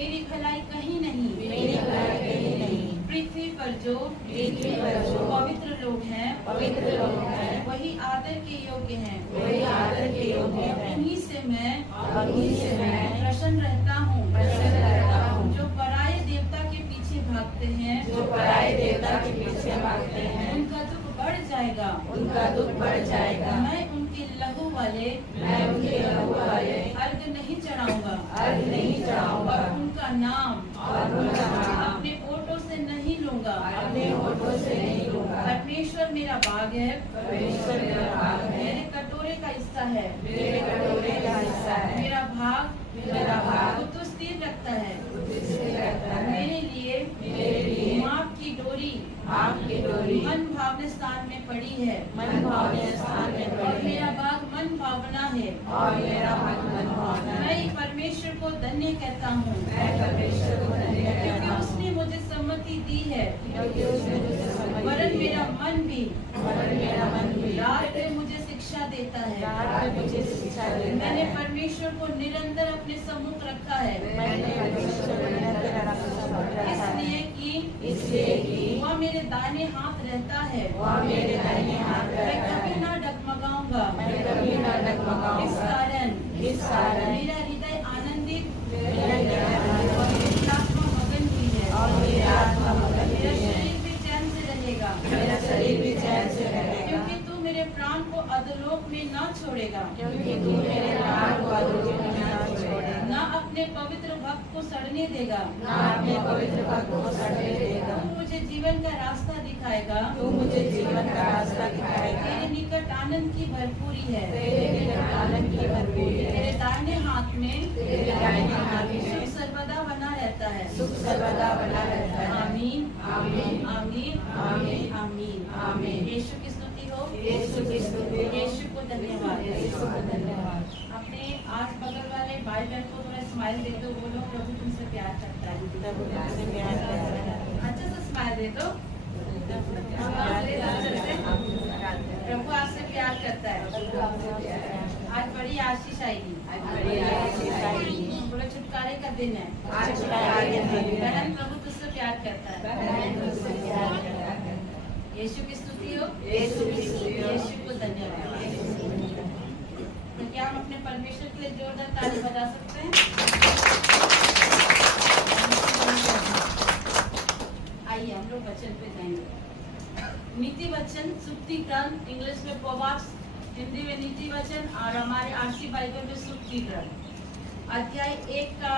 मेरी भलाई कहीं नहीं, मेरी भलाई कहीं नहीं। पृथ्वी पर जो पवित्र लोग हैं, वही आदर के योग्य हैं, उन्हीं से मैं प्रसन्न रहता हूँ। जो पराये देवता के पीछे भागते हैं, उनका दुख बढ़ जाएगा। मैं उनके लहू वाले अर्घ नहीं चढ़ाऊंगा, और उनका नाम अपने ओठों से नहीं लूंगा। परमेश्वर मेरा बाग है, मेरे कटोरे का हिस्सा है। मेरा भाग वो तो स्थिर रखता है। मेरे लिए माप की डोरी मन भावने स्थान में पड़ी है, और मेरा भाग मन भावना है। मैं परमेश्वर को धन्य कहता हूँ, क्योंकि उसने मुझे सम्मति दी है। वरन मेरा मन भी रात में मुझे शिक्षा देता है। मैंने परमेश्वर को निरंतर अपने सम्मुख रखा है, इसलिए कि वह मेरे दाहिने हाथ रहता है। मैं कभी ना डगमगाऊंगा। इस कारण मेरा हृदय आनंदित और मेरी आत्मा मगन हुई है। मेरा शरीर भी चैन से रहेगा, क्योंकि तू मेरे प्राण को अधोलोक में न छोड़ेगा, न अपने पवित्र भक्त को सड़ने देगा। तू मुझे जीवन का रास्ता दिखाएगा। तेरे निकट आनंद की भरपूरी है। तेरे दाहिने हाथ में सुख सर्वदा बना रहता है। आमीन, आमीन, आमीन, आमीन, आमीन। यीशु की स्तुति हो, यीशु को धन्यवाद। अपने आस बगल वाले भाई बहन को थोड़ा स्माइल दे दो, बोलो प्रभु तुमसे प्यार करता है। अच्छा सा स्माइल दे दो। प्रभु आपसे प्यार करता है। आज बड़ी आशीष आएगी। बोलो छुटकारे का दिन है। बहन प्रभु तुझसे प्यार करता है। यीशु की स्तुति हो, यीशु को धन्यवाद। तो क्या हम अपने परमेश्वर के लिए जोरदार ताली बजा सकते हैं? आइए हम लोग वचन पे जाएंगे। नीति वचन सुक्ति ग्रंथ, इंग्लिश में प्रोवर्ब्स, हिंदी में नीति वचन, और हमारे आरसी बाइबल में सुक्ति ग्रंथ। अध्याय 1 का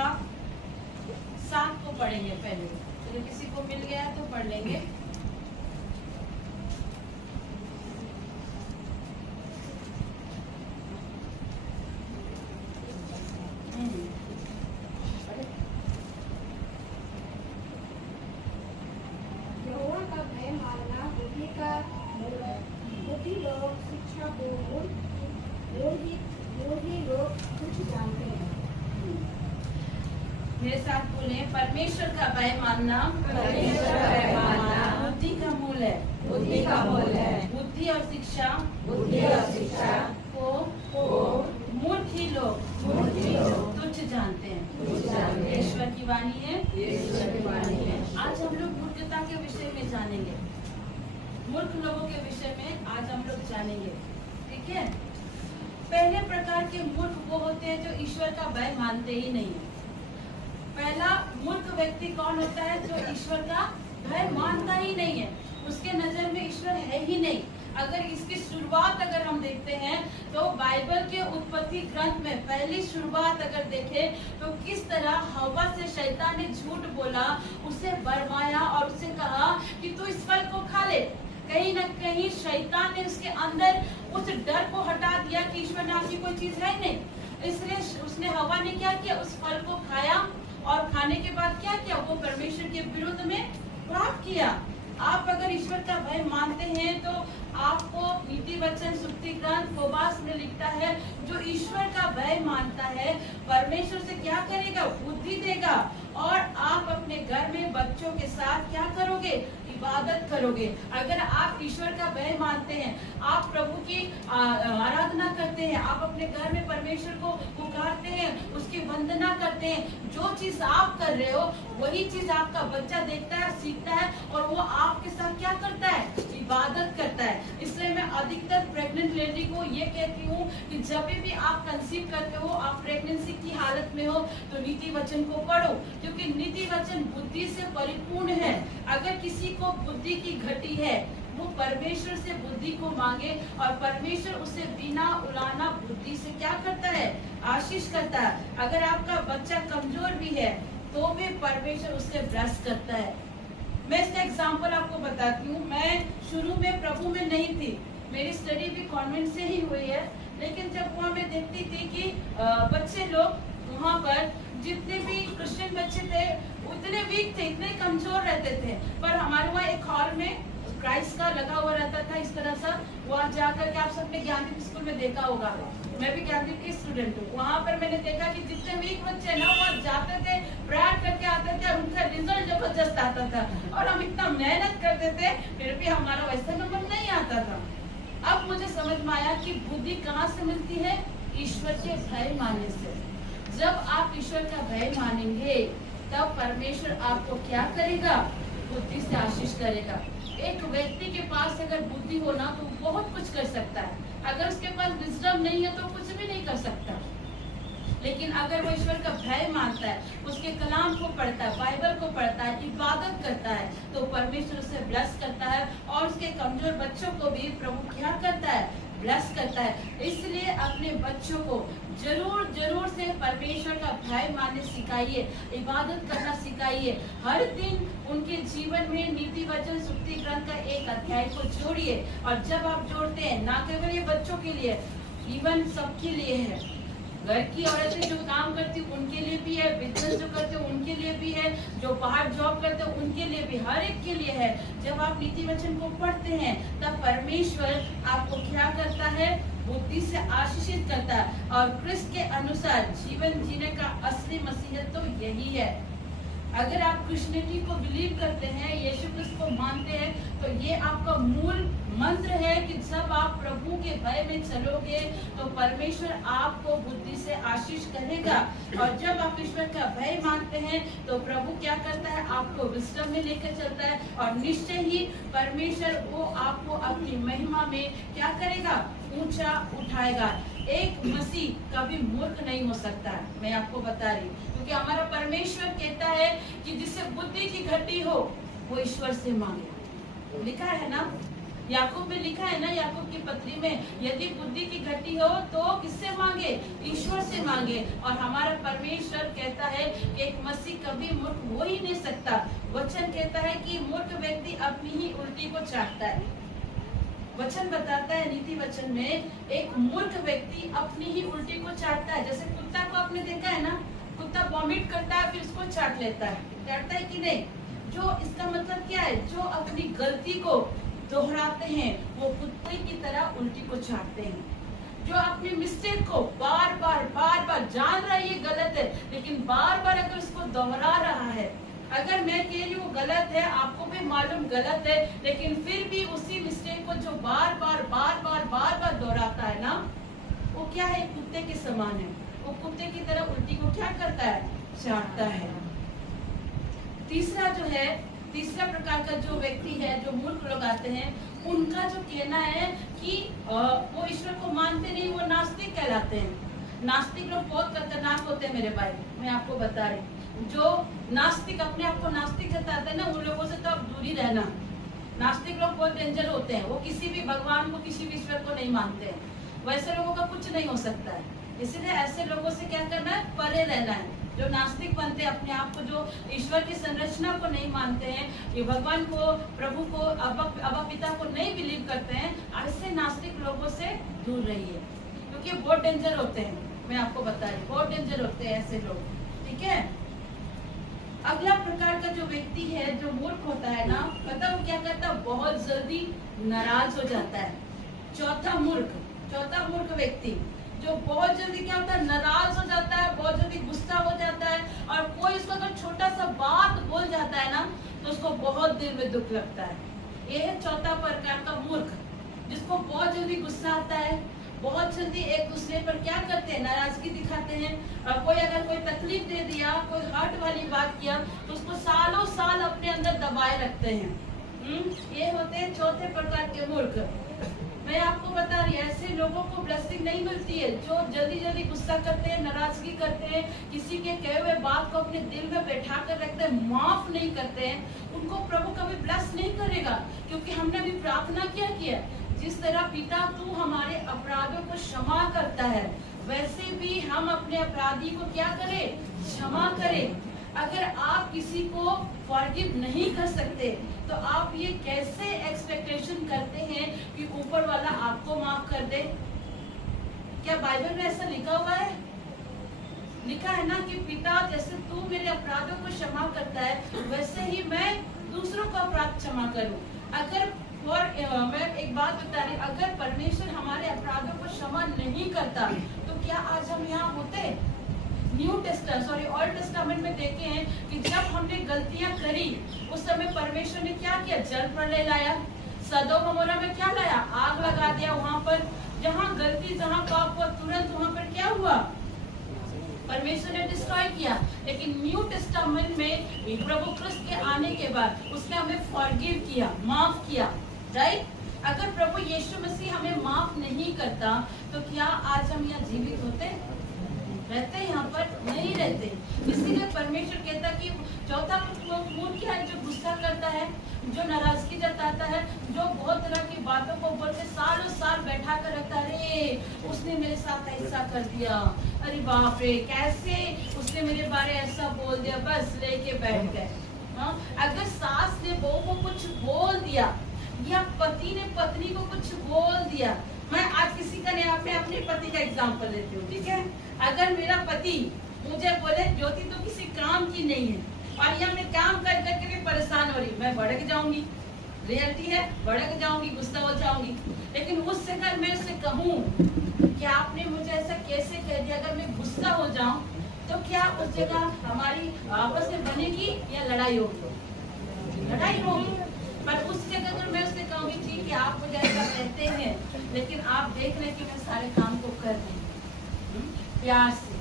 7 को पढ़ेंगे पहले। तो किसी को मिल गया तो पढ़ लेंगे। मेरे साथ बोले, परमेश्वर का भय मानना बुद्धि का मूल है। बुद्धि और शिक्षा को मूर्ख ही लोग तुच्छ जानते हैं। ईश्वर की वाणी है। आज हम लोग मूर्खता के विषय में जानेंगे। मूर्ख लोगों के विषय में आज हम लोग जानेंगे। ठीक है। पहले प्रकार के मूर्ख वो होते हैं जो ईश्वर का भय मानते ही नहीं है। पहला मूर्ख व्यक्ति कौन होता है? जो ईश्वर का भय मानता ही नहीं है, उसके नजर में ईश्वर है ही नहीं। अगर इसकी शुरुआत अगर हम देखते हैं तो बाइबल के उत्पत्ति ग्रंथ में पहली शुरुआत अगर देखें तो किस तरह हवा से शैतान ने झूठ बोला, उसे बरमाया और उसे कहा कि तू इस फल को खा ले। कहीं न कहीं शैतान ने उसके अंदर उस डर को हटा दिया कि ईश्वर नाम की कोई चीज है नहीं। इसलिए उसने हवा ने क्या किया? उस फल को खाया, और खाने के बाद क्या किया? वो परमेश्वर के विरुद्ध में पाप किया। आप अगर ईश्वर का भय मानते हैं तो आपको नीति वचन सुक्ति ग्रंथ प्रोवर्ब्स में लिखता है, जो ईश्वर का भय मानता है परमेश्वर से क्या करेगा? बुद्धि देगा। और आप अपने घर में बच्चों के साथ क्या करोगे? इबादत करोगे, अगर आप ईश्वर का भय मानते हैं, आप प्रभु की आराधना करते हैं, आप अपने घर में परमेश्वर को पुकारते हैं, उसकी वंदना करते हैं, जो चीज आप कर रहे हो वही चीज आपका बच्चा देखता है, सीखता है और वो आपके साथ क्या करता है, इबादत करता है। इसलिए मैं अधिकतर प्रेग्नेंट लेडी को ये कहती हूँ कि जब भी आप कंसीव करते हो, आप प्रेगनेंसी की हालत में हो, तो नीति वचन को पढ़ो, क्योंकि नीति वचन बुद्धि से परिपूर्ण है। अगर किसी को बुद्धि की घटी है, वो परमेश्वर से बुद्धि को मांगे और परमेश्वर उसे बिना उलाना बुद्धि से क्या करता है, आशीष करता है। अगर आपका बच्चा कमजोर भी है तो भी परमेश्वर उससे ब्लेस करता है। मैं इसका एग्जाम्पल आपको बताती हूँ। मैं शुरू में प्रभु में नहीं थी, मेरी स्टडी भी कॉन्वेंट से ही हुई है, लेकिन जब वहाँ मैं देखती थी कि बच्चे लोग वहाँ पर जितने भी क्रिश्चियन बच्चे थे उतने वीक थे, इतने कमजोर रहते थे। पर हमारे वहाँ एक हॉल में क्राइस्ट का लगा हुआ रहता था इस तरह सा, वहाँ जाकर के आप सबने ज्ञानदीप स्कूल में देखा होगा, मैं भी ज्ञानदीप की स्टूडेंट हूँ। वहाँ पर मैंने देखा कि जितने वीक बच्चे ना वहाँ जाते थे, प्रेयर करके आते थे और उनका रिजल्ट जबरदस्त आता था, और हम इतना मेहनत करते थे फिर भी हमारा वैसा नंबर नहीं आता था। अब मुझे समझ में आया कि बुद्धि कहाँ से मिलती है, ईश्वर के भय मानने से। जब आप ईश्वर का भय मानेंगे तब परमेश्वर आपको क्या करेगा, बुद्धि से आशीष करेगा। एक व्यक्ति के पास अगर बुद्धि हो ना तो बहुत कुछ कर सकता है, अगर उसके पास विजडम नहीं है तो कुछ भी नहीं कर सकता। लेकिन अगर वो ईश्वर का भय मानता है, उसके कलाम को पढ़ता है, बाइबल को पढ़ता है, इबादत करता है, तो परमेश्वर उसे ब्लेस करता है और उसके कमजोर बच्चों को भी प्रभु क्या करता है, ब्लेस करता है। इसलिए अपने बच्चों को जरूर से परमेश्वर का भय मानने सिखाइए, इबादत करना सिखाइए। हर दिन उनके जीवन में नीति वचन सुक्ति ग्रंथ का एक अध्याय को जोड़िए, और जब आप जोड़ते हैं, ना केवल ये बच्चों के लिए, इवन सबके लिए है। घर की औरतें जो काम करती उनके लिए भी है, बिजनेस जो करते हैं उनके लिए भी है, जो बाहर जॉब करते हैं उनके लिए भी, हर एक के लिए है। जब आप नीति वचन को पढ़ते हैं तब परमेश्वर आपको क्या करता है, बुद्धि से आशीषित करता है, और क्रिस्त के अनुसार जीवन जीने का असली मसीहत तो यही है। अगर आप क्रिश्चियनिटी को बिलीव करते हैं, यीशु क्रिस्त को मानते हैं, तो ये आपका मूल मंत्र है कि जब आप प्रभु के भय में चलोगे तो परमेश्वर आपको बुद्धि से आशीष करेगा। और जब आप ईश्वर का भय मानते हैं तो प्रभु क्या करता है, आपको विजडम में लेकर चलता है, और निश्चय ही परमेश्वर वो आपको अपनी महिमा में क्या करेगा, ऊंचा उठाएगा। एक मसीह कभी मूर्ख नहीं हो सकता, मैं आपको बता रही हूँ, क्योंकि हमारा परमेश्वर कहता है कि जिससे बुद्धि की घटी हो वो ईश्वर से मांगे। लिखा है ना, याकूब में लिखा है ना, याकूब की पत्री में, यदि बुद्धि की घटी हो तो किससे मांगे, ईश्वर से मांगे। और हमारा परमेश्वर कहता है कि एक मसीह कभी मूर्ख हो ही नहीं सकता। वचन कहता है कि मूर्ख व्यक्ति अपनी ही उल्टी को चाटता है। वचन बताता है नीति वचन में, एक मूर्ख व्यक्ति अपनी ही उल्टी को चाटता है। जैसे कुत्ता को आपने देखा है ना, कुत्ता वॉमिट करता है फिर उसको चाट लेता है, चाटता है कि नहीं। जो इसका मतलब क्या है, जो अपनी गलती को दोहराते हैं वो कुत्ते की तरह उल्टी को चाटते हैं। जो अपनी मिस्टेक को बार बार जान रहा है ये गलत है, लेकिन बार बार अगर उसको दोहरा रहा है, अगर मैं कह रही हूँ गलत है, आपको भी मालूम गलत है, लेकिन फिर भी उसी मिस्टेक को जो बार बार दोहराता है ना, वो क्या है, कुत्ते के समान है। वो कुत्ते की तरह उल्टी को क्या करता है, चाटता है। तीसरा प्रकार का जो व्यक्ति है, जो मूर्ख लोग आते हैं, उनका जो कहना है कि वो ईश्वर को मानते नहीं, वो नास्तिक कहलाते हैं। नास्तिक लोग बहुत खतरनाक होते हैं मेरे भाई, मैं आपको बता रही हूँ। जो नास्तिक अपने आप को नास्तिक जताते हैं ना, उन लोगों से तो आप दूरी रहना। नास्तिक लोग बहुत डेंजर होते हैं, वो किसी भी भगवान को, किसी भी ईश्वर को नहीं मानते हैं। वैसे लोगों का कुछ नहीं हो सकता है, इसलिए ऐसे लोगों से क्या करना है, परे रहना है। जो नास्तिक बनते हैं अपने आप को, जो ईश्वर की संरचना को नहीं मानते हैं, ये भगवान को, प्रभु को, अबा पिता को नहीं बिलीव करते हैं, ऐसे नास्तिक लोगों से दूर रहिए, क्योंकि बहुत डेंजर होते हैं। मैं आपको बता रही हूँ, बहुत डेंजर होते हैं ऐसे लोग, ठीक है। अगला प्रकार का जो व्यक्ति है, जो मूर्ख होता है ना, पता वो क्या करता है, बहुत जल्दी नाराज हो जाता है। चौथा मूर्ख व्यक्ति जो बहुत जल्दी क्या होता है, नाराज हो जाता है, बहुत जल्दी गुस्सा हो जाता है, और कोई उसको अगर छोटा सा बात बोल जाता है ना तो उसको बहुत दिल में दुख लगता है। ये है चौथा प्रकार का मूर्ख, जिसको बहुत जल्दी गुस्सा आता है, बहुत जल्दी एक दूसरे पर क्या करते हैं, नाराजगी दिखाते हैं। कोई अगर कोई तकलीफ दे दिया, कोई हर्ट वाली बात किया, तो उसको सालों साल अपने अंदर दबाए रखते हैं। ये होते हैं चौथे प्रकार के मूर्ख। मैं आपको बता रही हूँ, ऐसे लोगों को ब्लेसिंग नहीं मिलती है, जो जल्दी जल्दी गुस्सा करते हैं, नाराजगी करते हैं, किसी के कहे हुए बात को अपने दिल में बैठा कर रखते हैं, माफ नहीं करते हैं, उनको प्रभु कभी ब्लेस नहीं करेगा। क्योंकि हमने भी प्रार्थना क्या किया, जिस तरह पिता तू हमारे अपराधों को क्षमा करता है, वैसे भी हम अपने अपराधी को क्या करें, क्षमा करें। अगर आप किसी को फॉरगिव नहीं कर सकते, तो आप ये कैसे एक्सपेक्टेशन करते हैं कि ऊपर वाला आपको माफ कर दे? क्या बाइबल में ऐसा लिखा हुआ है? लिखा है ना कि पिता जैसे तू मेरे अपराधों को क्षमा करता है, वैसे ही मैं दूसरों का अपराध क्षमा करूं। अगर मैं एक बात बता रही, अगर परमेश्वर हमारे अपराधों को क्षमा नहीं करता, तो क्या आज हम यहाँ होते? ओल्ड टेस्टामेंट में देखे हैं कि जब हमने गलतियां करी, उस समय परमेश्वर ने क्या किया, जल प्रलय लाया। सदोम अमोरा में क्या लाया, आग लगा दिया। वहां पर जहां गलती, जहां पाप हुआ, तुरंत वहां पर क्या हुआ, परमेश्वर ने डिस्ट्रॉय किया। लेकिन न्यू टेस्टामेंट में प्रभु क्रिस्त के आने के बाद उसने हमें फॉरगिव किया, माफ किया, राइट। अगर प्रभु यीशु मसीह हमें माफ नहीं करता, तो क्या आज हम यहाँ जीवित होते, रहते यहाँ पर? नहीं रहते। इसीलिए परमेश्वर कहता कि चौथा मूर्ख क्या है, जो गुस्सा करता है, जो नाराजगी जताता है, जो बहुत तरह की बातों को बोल के सालों साल बैठा कर रखता है। अरे उसने मेरे साथ ऐसा कर दिया, अरे बाप रे कैसे उसने मेरे बारे ऐसा बोल दिया, बस लेके बैठ गए। अगर सास ने बहू को कुछ बोल दिया, या पति ने पत्नी को कुछ बोल दिया, मैं आज किसी का नहीं, अपने पति का एग्जाम्पल लेती हूँ, ठीक है। अगर मेरा पति मुझे बोले ज्योति तो किसी काम की नहीं है, और यहाँ मैं काम कर करके भी परेशान हो रही, मैं भड़क जाऊंगी, रियलिटी है, भड़क जाऊंगी, गुस्सा हो जाऊंगी। लेकिन उस जगह मैं उससे कहूँ कि आपने मुझे ऐसा कैसे कह दिया, अगर मैं गुस्सा हो जाऊं, तो क्या उस जगह हमारी आपस में बनेगी या लड़ाई होगी? लड़ाई होगी। पर उस जगह अगर मैं उससे कहूँगी ठीक है आप मुझे ऐसा कहते हैं, लेकिन आप देख रहे कि मैं सारे काम को कर रही हूँ प्यार से।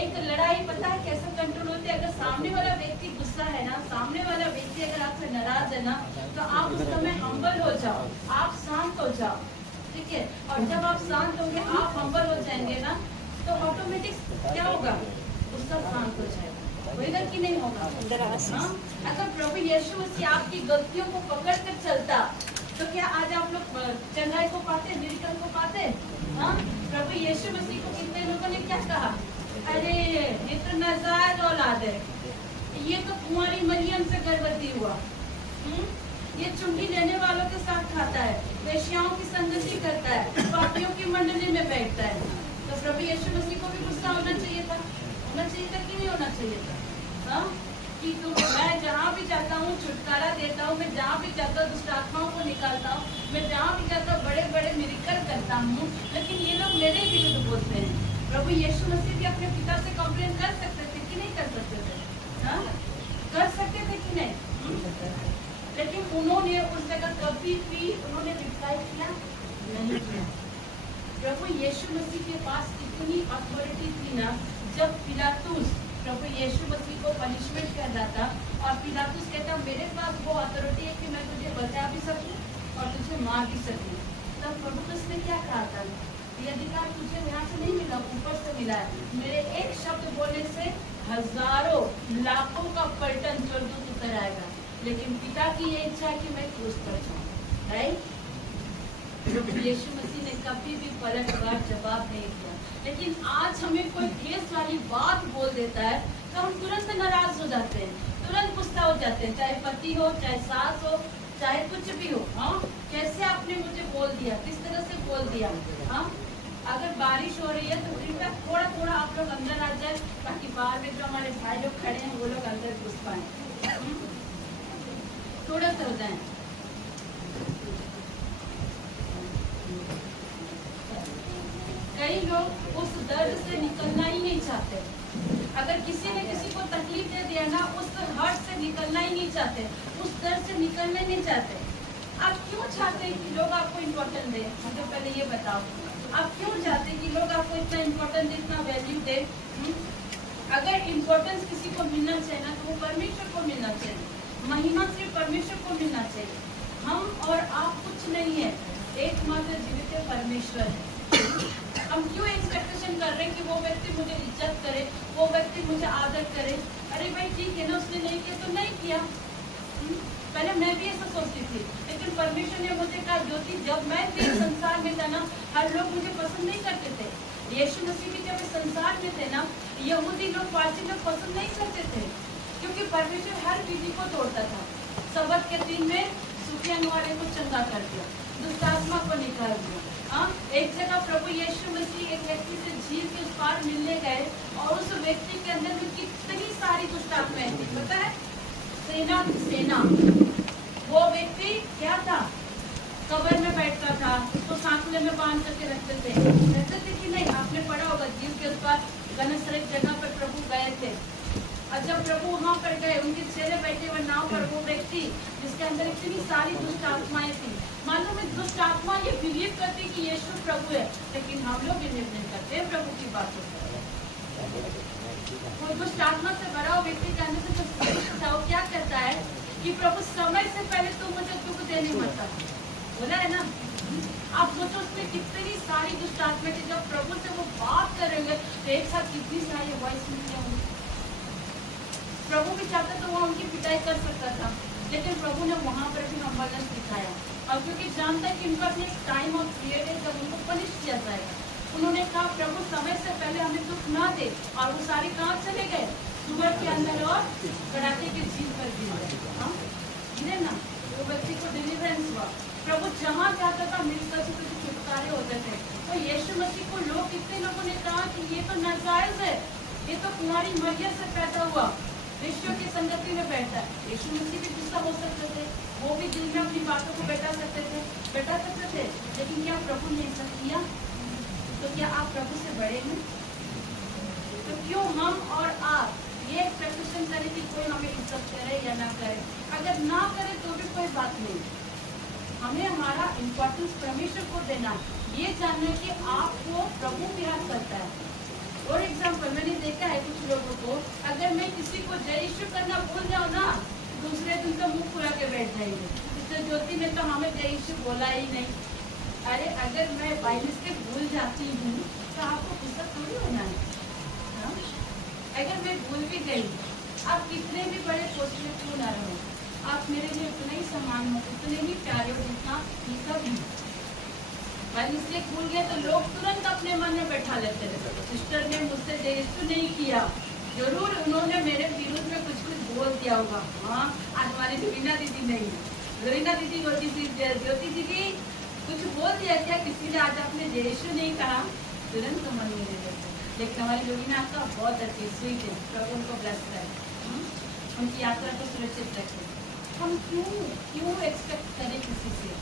एक लड़ाई पता है कैसे कंट्रोल होती है? अगर सामने वाला व्यक्ति गुस्सा है ना, सामने वाला व्यक्ति अगर आपसे नाराज है ना, तो आप उस समय हम्बल हो जाओ, आप शांत हो जाओ, ठीक है। और जब आप शांत होंगे, आप हम्बल हो जाएंगे ना, तो ऑटोमेटिक क्या होगा, गुस्सा शांत हो जाएगा, होगा कि नहीं होगा? अगर प्रभु यीशु मसीह आपकी गलतियों को पकड़ कर चलता, तो क्या आज आप लोग चंगाई को पाते, मिरेकल को पाते? हाँ, प्रभु यीशु मसीह को कितने लोगों ने क्या कहा, अरे ये तो नाजायज औलाद है, ये तो कुंवारी मरियम से गर्भवती हुआ, ये चुंगी लेने वालों के साथ खाता है, वेश्याओं की संगति करता है, पापियों की मंडली में बैठता है। तो प्रभु यीशु मसीह को भी गुस्सा होना चाहिए था, कि नहीं होना चाहिए था? हाँ, कि तो मैं जहाँ भी जाता हूँ छुटकारा देता हूँ, मैं जहाँ भी जाता हूँ दुष्ट आत्माओं को निकालता हूँ, मैं जहाँ भी जाता हूँ बड़े बड़े मिरेकल करता हूँ, लेकिन ये लोग मेरे विरुद्ध बोलते हैं। प्रभु यीशु मसीह भी अपने पिता से कंप्लेन कर सकते थे कि नहीं कर सकते थे? हाँ, कर सकते थे कि नहीं? लेकिन उन्होंने उस जगह कभी भी उन्होंने रिप्लाई किया नहीं किया। प्रभु यीशु मसीह के पास इतनी अथॉरिटी थी ना, जब पिलातुस प्रभु यीशु मसीह को पनिशमेंट कर रहा था, और पिलातुस कहता मेरे पास वो अथॉरिटी है कि मैं तुझे बचा भी सकूं और तुझे मार भी सकूं, तब प्रभु कृष्ण ने क्या कहा था, ये अधिकार तुझे यहाँ से नहीं मिला, ऊपर से मिला है। मेरे एक शब्द बोलने से हजारों लाखों का पलटन स्वर्गदूत उतर आएगा, लेकिन पिता की ये इच्छा है कि मैं क्रूस पर जाऊं, राइट। यीशु मसीह ने कभी भी पलटवार जवाब नहीं दिया। लेकिन आज हमें कोई केस वाली बात बोल देता है तो हम तुरंत नाराज हो जाते हैं, तुरंत गुस्सा हो जाते हैं, चाहे पति हो, चाहे सास हो, चाहे कुछ भी हो। हाँ, कैसे आपने मुझे बोल दिया, किस तरह से बोल दिया? हाँ, अगर बारिश हो रही है तो कृपया थोड़ा थोड़ा आप लोग अंदर आ जाए, ताकि बाहर में जो हमारे भाई लोग खड़े हैं वो लोग अंदर घुस पाए, थोड़ा सा हो जाए। कई लोग उस दर्द से निकलना ही नहीं चाहते। अगर किसी ने किसी को तकलीफ दे दिया ना, उस हर्ट से निकलना ही नहीं चाहते, उस दर से निकलने नहीं चाहते। आप क्यों चाहते हैं कि लोग आपको इम्पोर्टेंट दे? मुझे पहले ये बताओ, आप क्यों चाहते हैं कि लोग आपको इतना इम्पोर्टेंट दे, इतना वैल्यू दे? अगर इम्पोर्टेंस किसी को मिलना चाहिए ना, तो वो परमेश्वर को मिलना चाहिए। महिमा सिर्फ परमेश्वर को मिलना चाहिए। हम और आप कुछ नहीं है, एकमात्र जीवित परमेश्वर है। हम क्यों एक्सपेक्टेशन कर रहे हैं कि वो व्यक्ति मुझे इज्जत करे, वो व्यक्ति मुझे आदर करे? अरे भाई ठीक है ना, उसने नहीं किया तो नहीं किया। पहले मैं भी ऐसा सोचती थी, लेकिन परमेश्वर ने मुझे कहा, ज्योति जब मैं भी संसार में था ना, हर लोग मुझे पसंद नहीं करते थे। यीशु मसीह भी जब इस संसार में थे ना, यहूदी लोग, पारसी लोग पसंद नहीं करते थे, क्योंकि परमेश्वर हर विधि को तोड़ता था। सबत के दिन में सूखे वाले को चंगा कर दिया, दुष्टात्मा को निकाल दिया। एक जगह प्रभु यीशु मसीह एक व्यक्ति से झील के उस पार मिलने गए, और उस व्यक्ति के अंदर में कितनी सारी दुष्टात्माएं थी, पता है? सेना सेना। वो व्यक्ति क्या था? कब्र में बैठता था, उसको सांकले में बांध करके रखते थे कि नहीं? आपने पढ़ा होगा, झील के उस पार गनसरेत जगह पर प्रभु गए थे, और जब प्रभु वहाँ पर गए, उनके चेहरे बैठे हुए नाव पर वो व्यक्ति जिसके अंदर इतनी सारी दुष्ट आत्माएं थी। मालूम है, दुष्ट आत्मा ये बिलीव करती कि यीशु प्रभु है, लेकिन हम लोग बिलीव नहीं करते प्रभु की बातों पर। वो दुष्ट आत्मा से भरा हुआ व्यक्ति के अंदर से जो वो क्या कहता है कि प्रभु समय से पहले तू मुझे दुख देने मत था, बोला है ना? आप सोचो उसमें कितनी सारी दुष्ट आत्मा थी। जब प्रभु से वो बात कर रहे होंगे तो एक साथ कितनी सारी वॉइस मिल होंगी। प्रभु भी चाहता तो वो उनकी पिटाई कर सकता था, लेकिन प्रभु ने वहाँ पर भी हम्बलनेस दिखाया, और क्योंकि जानता है कि उनका अपने टाइम और पीरियड है जब उनको पनिश किया जाएगा। उन्होंने कहा प्रभु समय से पहले हमें दुख ना दे, और वो सारे कहाँ चले गए? सुगर के अंदर और कड़ाके के झील पर गिरे ना, वो व्यक्ति को डिलीवरेंस हुआ। प्रभु जहाँ जाता था मिलकर से कुछ छुटकारे होते थे। तो यीशु मसीह को लोग, कितने लोगों ने कहा कि ये तो नाजायज है, ये तो कुंवारी मरियम से पैदा हुआ, विश्व की संगति में बैठा है। यीशु मसीह भी गुस्सा हो सकते थे, वो भी दिल में अपनी बातों को बैठा सकते थे, लेकिन क्या प्रभु ने ऐसा किया? तो क्या आप प्रभु से बड़े हैं? तो क्यों हम और आप ये एक्सपेक्टेशन करें कि कोई हमें इज्जत करे या ना करे? अगर ना करे तो भी कोई बात नहीं, हमें हमारा इम्पोर्टेंस परमेश्वर को देना, ये जानना है कि आपको प्रभु प्यार करता है। फॉर एग्जाम्पल, मैंने देखा है कुछ लोगों को, अगर मैं किसी को जय यीशु करना भूल जाऊँ ना, दूसरे दिन तो मुंह फुला के बैठ जाएंगे, इसलिए ज्योति ने तो हमें जय यीशु बोला ही नहीं। अरे अगर मैं बाई मिस्टेक भूल जाती हूँ तो आपको गुस्सा थोड़ी होना है? अगर मैं भूल भी गई, आप कितने भी बड़े पोस्ट में क्यों ना रहो, आप मेरे लिए उतना ही समान हो, उतने ही प्यारे हो जितना ये सब है। बाई मिस्टेक भूल गए तो लोग तुरंत अपने मन में बैठा लेते थे, सिस्टर ने मुझसे जय यीशु नहीं किया, जरूर उन्होंने मेरे विरुद्ध में कुछ बोल दिया होगा। हाँ, आज हमारी रीना दीदी नहीं है, रीना दीदी बोलती थी ज्योति दीदी कुछ बोल दिया क्या, किसी ने आज आपने जय यीशु नहीं कहा, तुरंत तो मन में ले लेते। लेकिन हमारी योगिना आपका बहुत अच्छी स्वीट है, प्रभु उनको ब्लेस करें, उनकी यात्रा को सुरक्षित रखें। हम क्यों एक्सपेक्ट करें किसी से?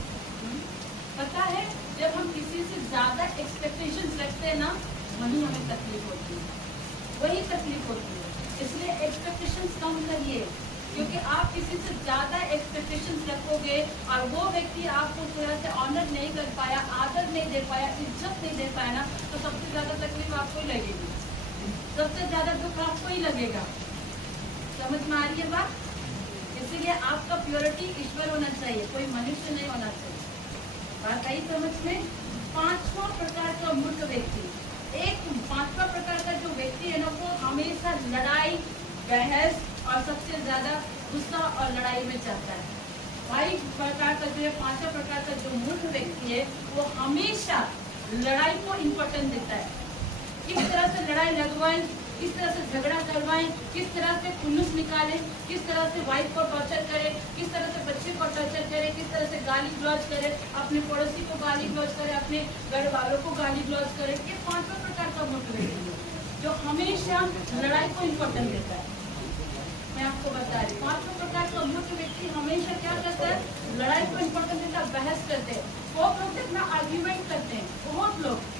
पता है, जब हम किसी से ज्यादा एक्सपेक्टेशंस रखते हैं ना, वही हमें तकलीफ होती है, वही तकलीफ होती है। इसलिए एक्सपेक्टेशंस कम करिए, क्योंकि आप किसी से ज्यादा एक्सपेक्टेशंस रखोगे और वो व्यक्ति आपको थोड़ा सा ऑनर नहीं कर पाया, आदर नहीं दे पाया, इज्जत नहीं दे पाया ना, तो सबसे ज्यादा तकलीफ आपको ही लगेगी, सबसे ज्यादा दुख आपको ही लगेगा। समझ में आ रही है बात? इसीलिए आपका प्योरिटी ईश्वर होना चाहिए, कोई मनुष्य नहीं होना चाहिए। बात आई समझ में? पांचवा प्रकार का मूर्ख व्यक्ति, एक पांचवा प्रकार का जो व्यक्ति है ना, वो हमेशा लड़ाई, बहस और सबसे ज्यादा गुस्सा और लड़ाई में चलता है। भाई प्रकार का जो है, पांचवा प्रकार का जो मूर्ख व्यक्ति है, वो हमेशा लड़ाई को इम्पोर्टेंस देता है। किस तरह से लड़ाई लगवाएं, किस तरह से झगड़ा करवाएं, किस तरह से खुन्नस निकालें, किस तरह से वाइफ को टॉर्चर करे, किस तरह से बच्चे को टॉर्चर करे, किस तरह से गाली गलौज करे, अपने पड़ोसी को गाली गलौज करे, अपने घर वालों को गाली गलौज करे। ये पांचवा प्रकार का मूर्ख व्यक्ति है जो हमेशा लड़ाई को इम्पोर्टेंस देता है। मैं आपको बता रही, पांचवा प्रकार का मूर्ख व्यक्ति हमेशा क्या करता है, लड़ाई को इम्पोर्टेंस देता है, बहस करते हैं। बहुत लोग अपना आर्ग्यूमेंट करते हैं, बहुत लोग।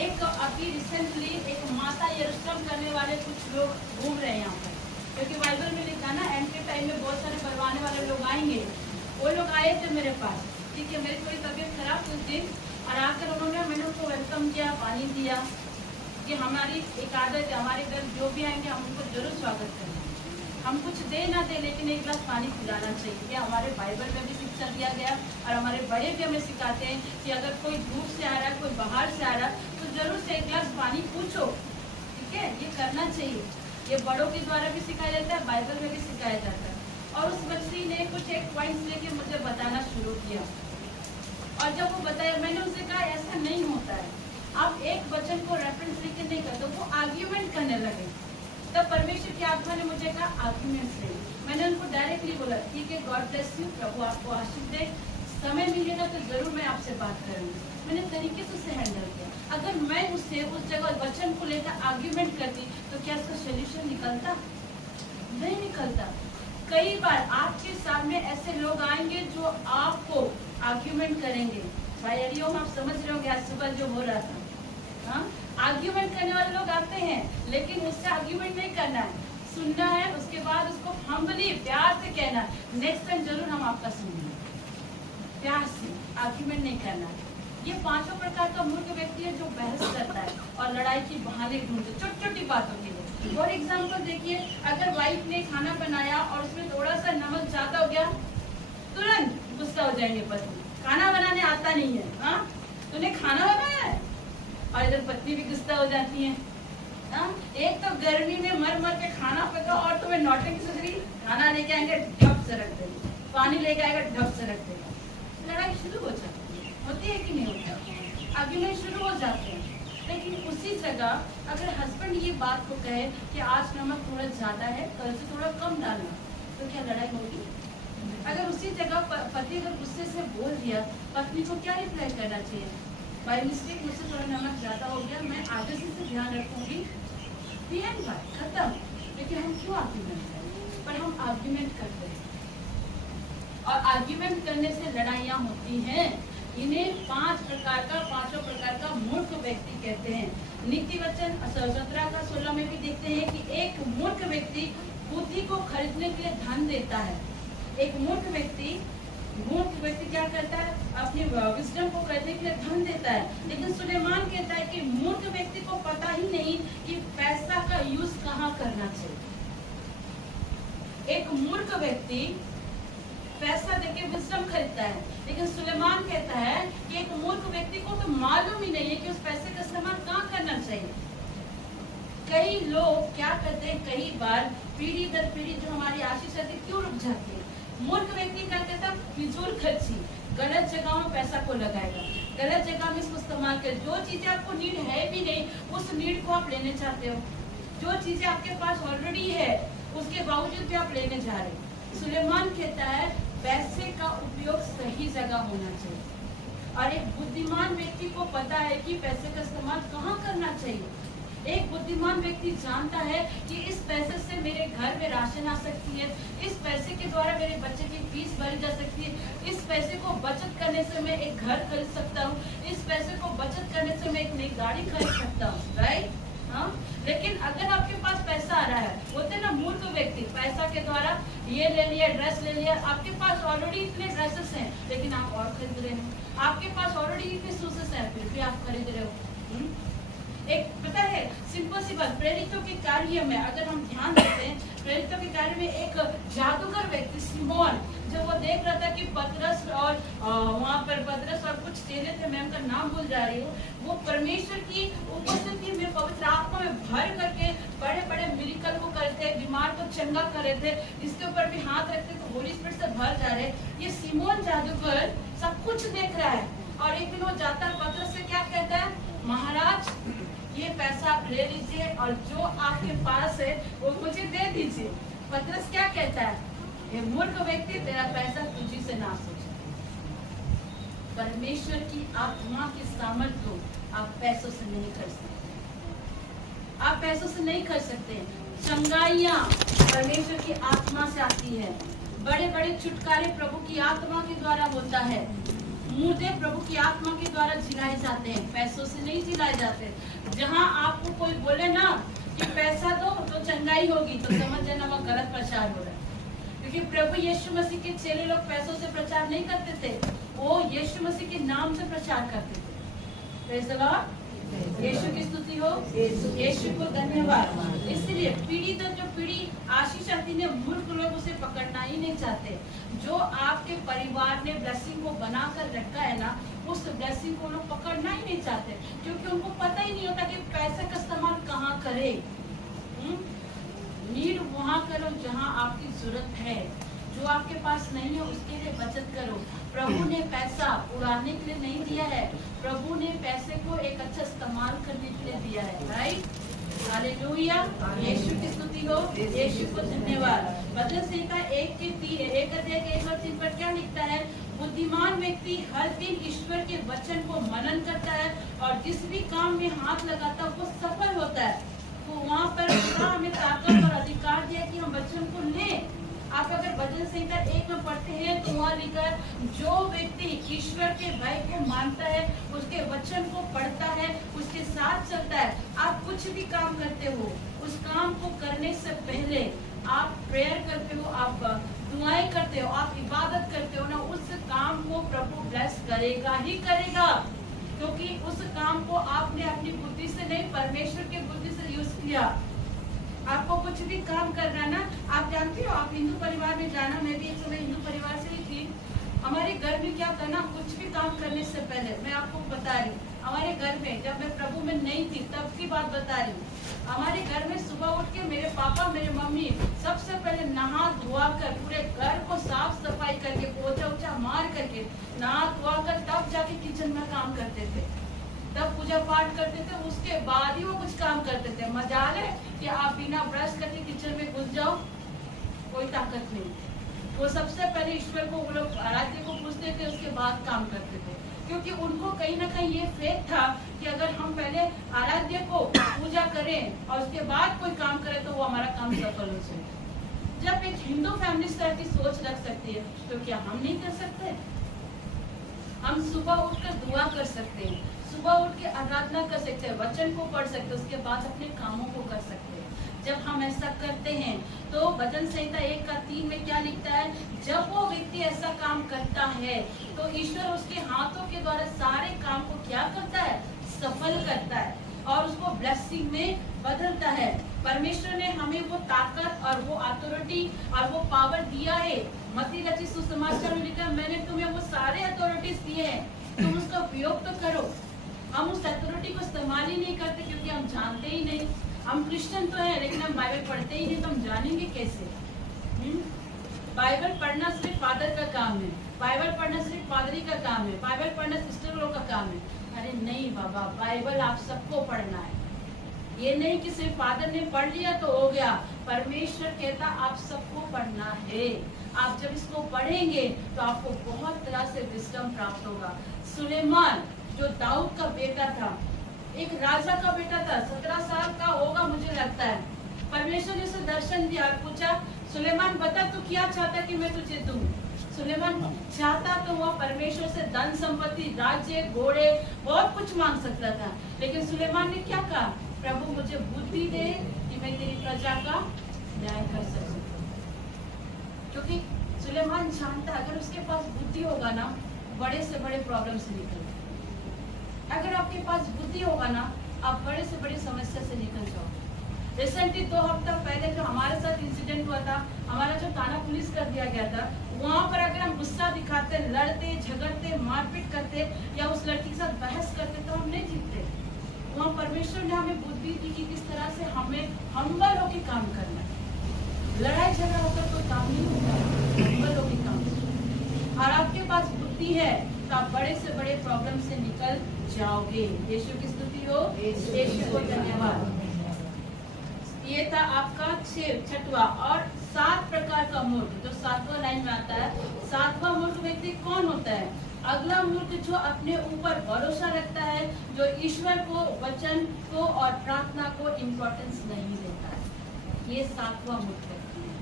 एक अभी रिसेंटली एक माता यरूशलेम करने वाले कुछ लोग घूम रहे हैं यहाँ पर, क्योंकि बाइबल में लिखा ना, एंड के टाइम में बहुत सारे आएंगे। वो लोग आए थे मेरे पास, ठीक है, मेरी थोड़ी तबीयत खराब थी उस दिन, और आकर मैंने उनको वेलकम किया, पानी दिया। कि हमारी एक आदत है, हमारे घर जो भी आएंगे हम उनको जरूर स्वागत करें। हम कुछ दे ना दे, लेकिन एक गिलास पानी पिलाना चाहिए। ये हमारे बाइबल में भी शिक्षा दिया गया, और हमारे बड़े भी हमें सिखाते हैं कि अगर कोई धूप से आ रहा है, कोई बाहर से आ रहा है, तो जरूर से एक गिलास पानी पूछो, ठीक है, ये करना चाहिए। ये बड़ों के द्वारा भी सिखाया जाता है, बाइबल में भी सिखाया जाता है। और उस बच्ची ने कुछ एक पॉइंट लेके मुझे बताना शुरू किया, और जब वो बताया, मैंने उनसे कहा ऐसा नहीं होता है, आप एक वचन को रेफरेंस लेके नहीं करते, वो आर्ग्यूमेंट करने लगे। तब परमेश्वर की आत्मा ने मुझे कहा आर्ग्यूमेंट से। मैंने उनको डायरेक्टली बोला, ठीक है, गॉड ब्लेस यू, प्रभु आपको आशीष दे, समय मिलेगा तो जरूर मैं आपसे बात करूंगी। मैंने तरीके से उसे हैंडल किया। अगर मैं उससे उस जगह वचन को लेकर आर्ग्यूमेंट करती तो क्या इसका सोल्यूशन निकलता? नहीं निकलता। कई बार आपके सामने ऐसे लोग आएंगे जो आपको आर्ग्यूमेंट करेंगे। भाई हरिओम, आप समझ रहे होंगे आज सुबह जो हो रहा था। हाँ, आर्ग्यूमेंट करने वाले लोग आते हैं, लेकिन उससे आर्ग्यूमेंट नहीं करना है, सुनना है, उसके बाद उसको हम्बली प्यार से कहना है, नेक्स्ट टाइम जरूर हम आपका सुनेंगे, प्यार से, आर्ग्यूमेंट नहीं करना है। ये पांचों प्रकार का मूर्ख व्यक्ति है जो बहस करता है और लड़ाई की बहाने ढूंढते छोटी छोटी बातों के लिए। फॉर एग्जाम्पल देखिए, अगर वाइफ ने खाना बनाया और उसमें थोड़ा सा नमक ज्यादा हो गया, तुरंत गुस्सा हो जाएंगे पति, खाना बनाने आता नहीं है, हाँ तूने खाना बनाया है। और इधर पत्नी भी गुस्सा हो जाती है, हाँ? एक तो गर्मी में मर मर के खाना पका, और तुम्हें नौटंकी सोच रही, खाना लेके आएंगे ढप से रख देंगे, पानी लेके आएगा ढप से रख देगा, लड़ाई शुरू हो जाती है। होती है कि नहीं होता? आर्ग्यूमेंट शुरू हो जाते हैं। लेकिन उसी जगह अगर हस्बैंड ये बात को कहे कि आज नमक थोड़ा ज्यादा है, कल से थोड़ा कम डालना, तो क्या लड़ाई होगी? अगर उसी जगह पति अगर गुस्से से बोल दिया, पत्नी को क्या रिप्लाई करना चाहिए? बाय मिस्टेक मुझसे थोड़ा नमक ज्यादा हो गया, मैं आगे से ध्यान रखूंगी, बात खत्म। लेकिन हम क्यों आर्ग्यूमेंट करें? पर हम आर्ग्यूमेंट करते हैं, और आर्ग्यूमेंट करने से लड़ाइयाँ होती हैं। इन्हें पांचों प्रकार का मूर्ख व्यक्ति कहते हैं। नीति वचन 17:16 में भी देखते हैं कि एक मूर्ख व्यक्ति बुद्धि को खरीदने के लिए धन देता है। एक मूर्ख व्यक्ति क्या करता है? अपनी विजडम को खरीदने के लिए धन देता है। लेकिन सुलेमान कहता है कि मूर्ख व्यक्ति को पता ही नहीं कि पैसा का यूज कहाँ करना चाहिए। एक मूर्ख व्यक्ति पैसा देके विजडम खरीदता है, लेकिन सुलेमान कहता है कि एक मूर्ख व्यक्ति को तो मालूम ही नहीं है कि उस पैसे का इस्तेमाल कहाँ करना चाहिए। कई लोग क्या करते हैं, कई बार पीढ़ी दर पीढ़ी जो हमारी आशीष है क्यों रुक जाती है? मूर्ख व्यक्ति क्या कहता है? फिजूल खर्ची, गलत जगहों में पैसा को लगाएगा, गलत जगह में इसको इस्तेमाल कर। जो चीजें आपको नीड है भी नहीं, उस नीड को आप लेने चाहते हो। जो चीजें आपके पास ऑलरेडी है, उसके बावजूद भी आप लेने जा रहे हैं। सुलेमान कहता है पैसे का उपयोग सही जगह होना चाहिए, और एक बुद्धिमान व्यक्ति को पता है कि पैसे का इस्तेमाल कहाँ करना चाहिए। एक बुद्धिमान व्यक्ति जानता है कि इस पैसे से मेरे घर में राशन आ सकती है, इस पैसे के द्वारा मेरे बच्चे की फीस भरी जा सकती है, इस पैसे को बचत करने से मैं एक घर खरीद सकता हूँ, इस पैसे को बचत करने से मैं एक नई गाड़ी खरीद सकता हूँ, राइट? हाँ, लेकिन अगर आपके पास पैसा आ रहा है, होते ना मूर्ख व्यक्ति, पैसा के द्वारा ये ले लिया, ड्रेस ले लिया, आपके पास ऑलरेडी इतने ड्रेसेस हैं लेकिन आप और खरीद रहे हो, आपके पास ऑलरेडी इतने सूसेस हैं फिर भी आप खरीद रहे हो। एक पता है सिंपल सी बात, प्रेरितों के कार्य में अगर हम ध्यान देते हैं, प्रेरितों के कार्य में एक जादूगर व्यक्ति सिमोन, जब वो देख रहा था कि पतरस और वहाँ पर पतरस और कुछ चेले थे, मैं उनका नाम भूल जा रही हूँ, वो परमेश्वर की उपस्थिति में पवित्र आत्मा में भर करके बड़े बड़े मिरेकल को करते, बीमार को चंगा कर रहे थे, जिसके ऊपर भी हाथ रखते तो होली स्पिरिट से भर जा रहे। ये सिमोन जादूगर सब कुछ देख रहा है, और एक दिन वो जाता है पतरस से क्या कहता है, महाराज ये पैसा आप ले लीजिए और जो आपके पास है वो मुझे दे दीजिए। पतरस क्या कहता है, ये मूर्ख व्यक्ति, तेरा पैसा तुझी से नाश हो जाए। परमेश्वर की आत्मा की सामर्थ्य को आप पैसों से नहीं कर सकते, आप पैसों से नहीं कर सकते। चंगाइयाँ परमेश्वर की आत्मा से आती है, बड़े बड़े छुटकारे प्रभु की आत्मा के द्वारा होता है, मुर्दे प्रभु की आत्मा के द्वारा जिलाए जाते हैं, पैसों से नहीं जिलाए जाते। जहाँ आपको कोई बोले ना कि पैसा दो तो चंगाई होगी, तो समझ जाना वो गलत प्रचार हो रहा है, क्योंकि प्रभु यीशु मसीह के चेले लोग पैसों से प्रचार नहीं करते थे, वो यीशु मसीह के नाम से प्रचार करते थे। Praise the Lord. यीशु की स्तुति हो, यीशु को धन्यवाद। इसलिए पीढ़ी तो जो पीढ़ी आशीष आती है, मूर्ख लोग उसे पकड़ना ही नहीं चाहते। जो आपके परिवार ने ब्लेसिंग को बनाकर रखा है ना, उस ब्लेसिंग को लोग पकड़ना ही नहीं चाहते, क्योंकि उनको पता ही नहीं होता कि पैसे का इस्तेमाल कहाँ करे। नीड वहाँ करो जहाँ आपकी जरूरत है, जो आपके पास नहीं है उसके लिए बचत करो। प्रभु ने पैसा उड़ाने के लिए नहीं दिया है, प्रभु ने पैसे को एक अच्छा इस्तेमाल करने के लिए दिया है। राइट, हालेलुया, यीशु की स्तुति हो, यीशु को धन्यवाद। भजन संहिता 1:1 पर क्या लिखता है? बुद्धिमान व्यक्ति हर दिन ईश्वर के वचन को मनन करता है और जिस भी काम में हाथ लगाता है वो सफल होता है। तो वहाँ पर हमें ताकत और अधिकार दिया कि हम वचन को लें। आप अगर भजन संहिता 1 में पढ़ते हैं तो वहाँ लिखा है, जो व्यक्ति ईश्वर के भय को मानता है, उसके वचन को पढ़ता है, उसके साथ चलता है। आप कुछ भी काम करते हो, उस काम को करने से पहले आप प्रेयर करते हो, आप दुआएं करते हो, आप इबादत करते हो ना, उस काम को प्रभु ब्लेस करेगा ही करेगा, क्योंकि उस काम को आपने अपनी बुद्धि से नहीं, परमेश्वर की बुद्धि से यूज किया। आपको कुछ भी काम करना ना, आप जानते हो, आप हिंदू परिवार में जाना, मैं भी एक समय हिंदू परिवार से ही थी। हमारे घर में क्या करना, कुछ भी काम करने से पहले, मैं आपको बता रही हूँ, हमारे घर में जब मैं प्रभु में नहीं थी तब की बात बता रही हूँ। हमारे घर में सुबह उठ के मेरे पापा मेरे मम्मी सबसे पहले नहा धोआ कर पूरे घर को साफ सफाई करके, पोछा उछा मार करके, नहा धोआ कर तब जाके किचन में काम करते थे, तब पूजा पाठ करते थे, उसके बाद ही वो कुछ काम करते थे। मजाल है कि आप बिना ब्रश करके किचन में घुस जाओ, कोई ताकत नहीं। वो सबसे पहले ईश्वर को, वो लोग आराध्य को पूछते थे, उसके बाद काम करते थे, क्योंकि उनको कहीं ना कहीं ये फेथ था कि अगर हम पहले आराध्य को पूजा करें और उसके बाद कोई काम करें तो वो हमारा काम सफल हो जाए। जब एक हिंदू फैमिली इस तरह की सोच रख सकती है, तो क्या हम नहीं कर सकते? हम सुबह उठकर दुआ कर सकते हैं, सुबह उठ के आराधना कर सकते हैं, वचन को पढ़ सकते हैं, उसके बाद अपने कामों को कर सकते हैं। जब हम ऐसा करते हैं तो भजन संहिता 1:3 में क्या लिखता है? जब वो व्यक्ति ऐसा काम करता है तो ईश्वर उसके हाथों के द्वारा सारे काम को क्या करता है? सफल करता है और उसको ब्लेसिंग में बदलता है। परमेश्वर ने हमें वो ताकत और वो अथॉरिटी और वो पावर दिया है। मत्ती रचित सुसमाचार में लिखा, मैंने तुम्हें वो सारे अथॉरिटीज दिए हैं, तुम उसका उपयोग तो करो। हम उस अथॉरिटी को इस्तेमाल ही नहीं करते, क्योंकि हम जानते ही नहीं। हम क्रिश्चियन तो हैं, लेकिन हम बाइबल पढ़ते ही नहीं, तो हम जानेंगे कैसे? बाइबल पढ़ना सिर्फ फादर का काम है, बाइबल पढ़ना सिर्फ पादरी का काम है, बाइबल पढ़ना सिस्टर लोग का काम है। अरे नहीं बाबा, बाइबल आप सबको पढ़ना है। ये नहीं कि सिर्फ फादर ने पढ़ लिया तो हो गया। परमेश्वर कहता आप सबको पढ़ना है। आप जब इसको पढ़ेंगे तो आपको बहुत तरह से विजडम प्राप्त होगा। सुलेमान जो दाऊद का बेटा था, एक राजा का बेटा था, 17 साल का होगा मुझे लगता है। परमेश्वर ने उसे दर्शन दिया और पूछा, सुलेमान बता तू क्या चाहता कि मैं तुझे दूं? सुलेमान चाहता तो वह परमेश्वर से धन संपत्ति, राज्य, घोड़े, बहुत कुछ मांग सकता था, लेकिन सुलेमान ने क्या कहा? प्रभु मुझे बुद्धि दे कि मैं तेरी प्रजा का न्याय कर सकूं। क्योंकि सुलेमान जानता अगर उसके पास बुद्धि होगा ना, बड़े से बड़े प्रॉब्लम से निकल। अगर आपके पास बुद्धि होगा ना, आप बड़े से बड़ी समस्या से निकल जाओ। रिसेंटली 2 हफ्ता पहले जो हमारे साथ इंसिडेंट हुआ था, हमारा जो थाना पुलिस कर दिया गया था, वहाँ पर अगर हम गुस्सा दिखाते, लड़ते, झगड़ते, मारपीट करते या उस लड़की के साथ बहस करते तो हम नहीं जीतते। वहाँ परमेश्वर ने हमें बुद्धि दी कि किस तरह से हमें हम्बल होकर काम करना है। लड़ाई झगड़ा होकर कोई काम नहीं होता, हम्बल होकर काम करना। और आपके पास बुद्धि है तो आप बड़े से बड़े प्रॉब्लम से निकल जाओगे। यीशु की स्तुति हो, यीशु को धन्यवाद। ये था आपका 6वां और 7 प्रकार का मूर्ख, जो 7वां लाइन में आता है। 7वां मूर्ख व्यक्ति कौन होता है? अगला मूर्ख जो अपने ऊपर भरोसा रखता है, जो ईश्वर को, वचन को और प्रार्थना को इम्पोर्टेंस नहीं देता है। ये 7वां मूर्ख व्यक्ति है,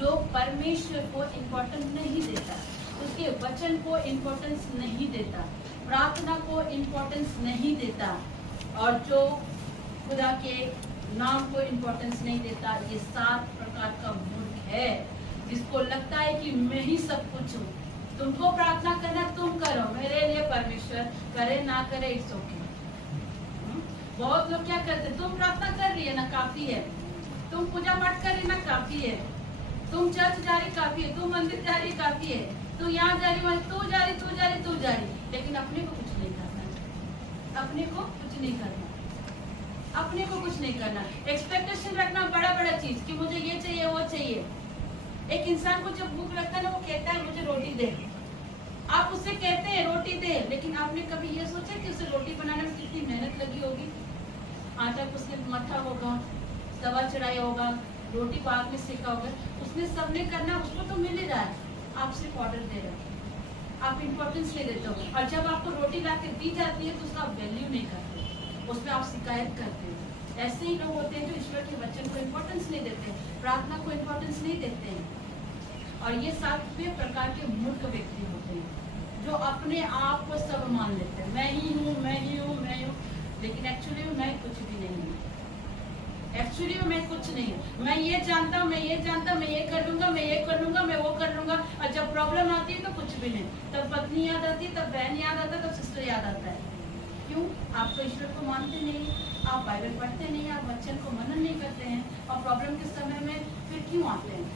जो परमेश्वर को इम्पोर्टेंस नहीं देता, उसके वचन को इम्पोर्टेंस नहीं देता, प्रार्थना को इम्पोर्टेंस नहीं देता और जो खुदा के नाम को इम्पोर्टेंस नहीं देता। ये 7 प्रकार का मूर्ख है, जिसको उसको लगता है कि मैं ही सब कुछ हूँ। तुमको प्रार्थना करना तुम करो, मेरे लिए परमेश्वर करे ना करे इट्स ओके। बहुत लोग क्या करते, तुम प्रार्थना कर रही है ना काफी है, तुम पूजा पाठ कर रही ना काफी है, तुम चर्च जा रही काफी है, तुम मंदिर जा रही काफी है, तू यहाँ जा रही, वहाँ तू जा रही, लेकिन अपने को कुछ नहीं करना, अपने को कुछ नहीं करना, अपने को कुछ नहीं करना। एक्सपेक्टेशन रखना बड़ा बड़ा चीज कि मुझे ये चाहिए वो चाहिए। एक इंसान को जब भूख लगता है ना, वो कहता है मुझे रोटी दे, आप उससे कहते हैं रोटी दे, लेकिन आपने कभी ये सोचा कि उसे रोटी बनाने में कितनी मेहनत लगी होगी? आटा उसने मथा होगा, तवा चढ़ाया होगा, रोटी पाक में सेका होगा, उसने सबने करना, उसको तो मिल ही रहा है, आप सिर्फ ऑर्डर दे रहे हो, आप इम्पोर्टेंस नहीं देते हो। और जब आपको रोटी ला के दी जाती है तो उसका वैल्यू नहीं करते, उसमें आप शिकायत करते हो। ऐसे ही लोग होते हैं जो ईश्वर के वचन को इम्पोर्टेंस नहीं देते, प्रार्थना को इम्पोर्टेंस नहीं देते हैं। और ये 7वें प्रकार के मूर्ख व्यक्ति होते हैं जो अपने आप को सब मान लेते हैं, मैं ही हूँ, मैं ही हूँ, मैं हूँ, लेकिन एक्चुअली में मैं कुछ भी नहीं हूँ। एक्चुअली में मैं कुछ नहीं हूँ। मैं ये जानता हूँ, मैं ये जानता हूँ, मैं ये कर लूंगा, मैं ये कर लूंगा, मैं वो कर लूंगा। और जब प्रॉब्लम आती है तो कुछ भी नहीं, तब पत्नी याद आती है, तब बहन याद आता है, तब सिस्टर याद आता है। क्यों? आप तो ईश्वर को मानते नहीं, आप बाइबल पढ़ते नहीं, आप वचन को मनन नहीं करते हैं, और प्रॉब्लम के समय में फिर क्यों आते हैं?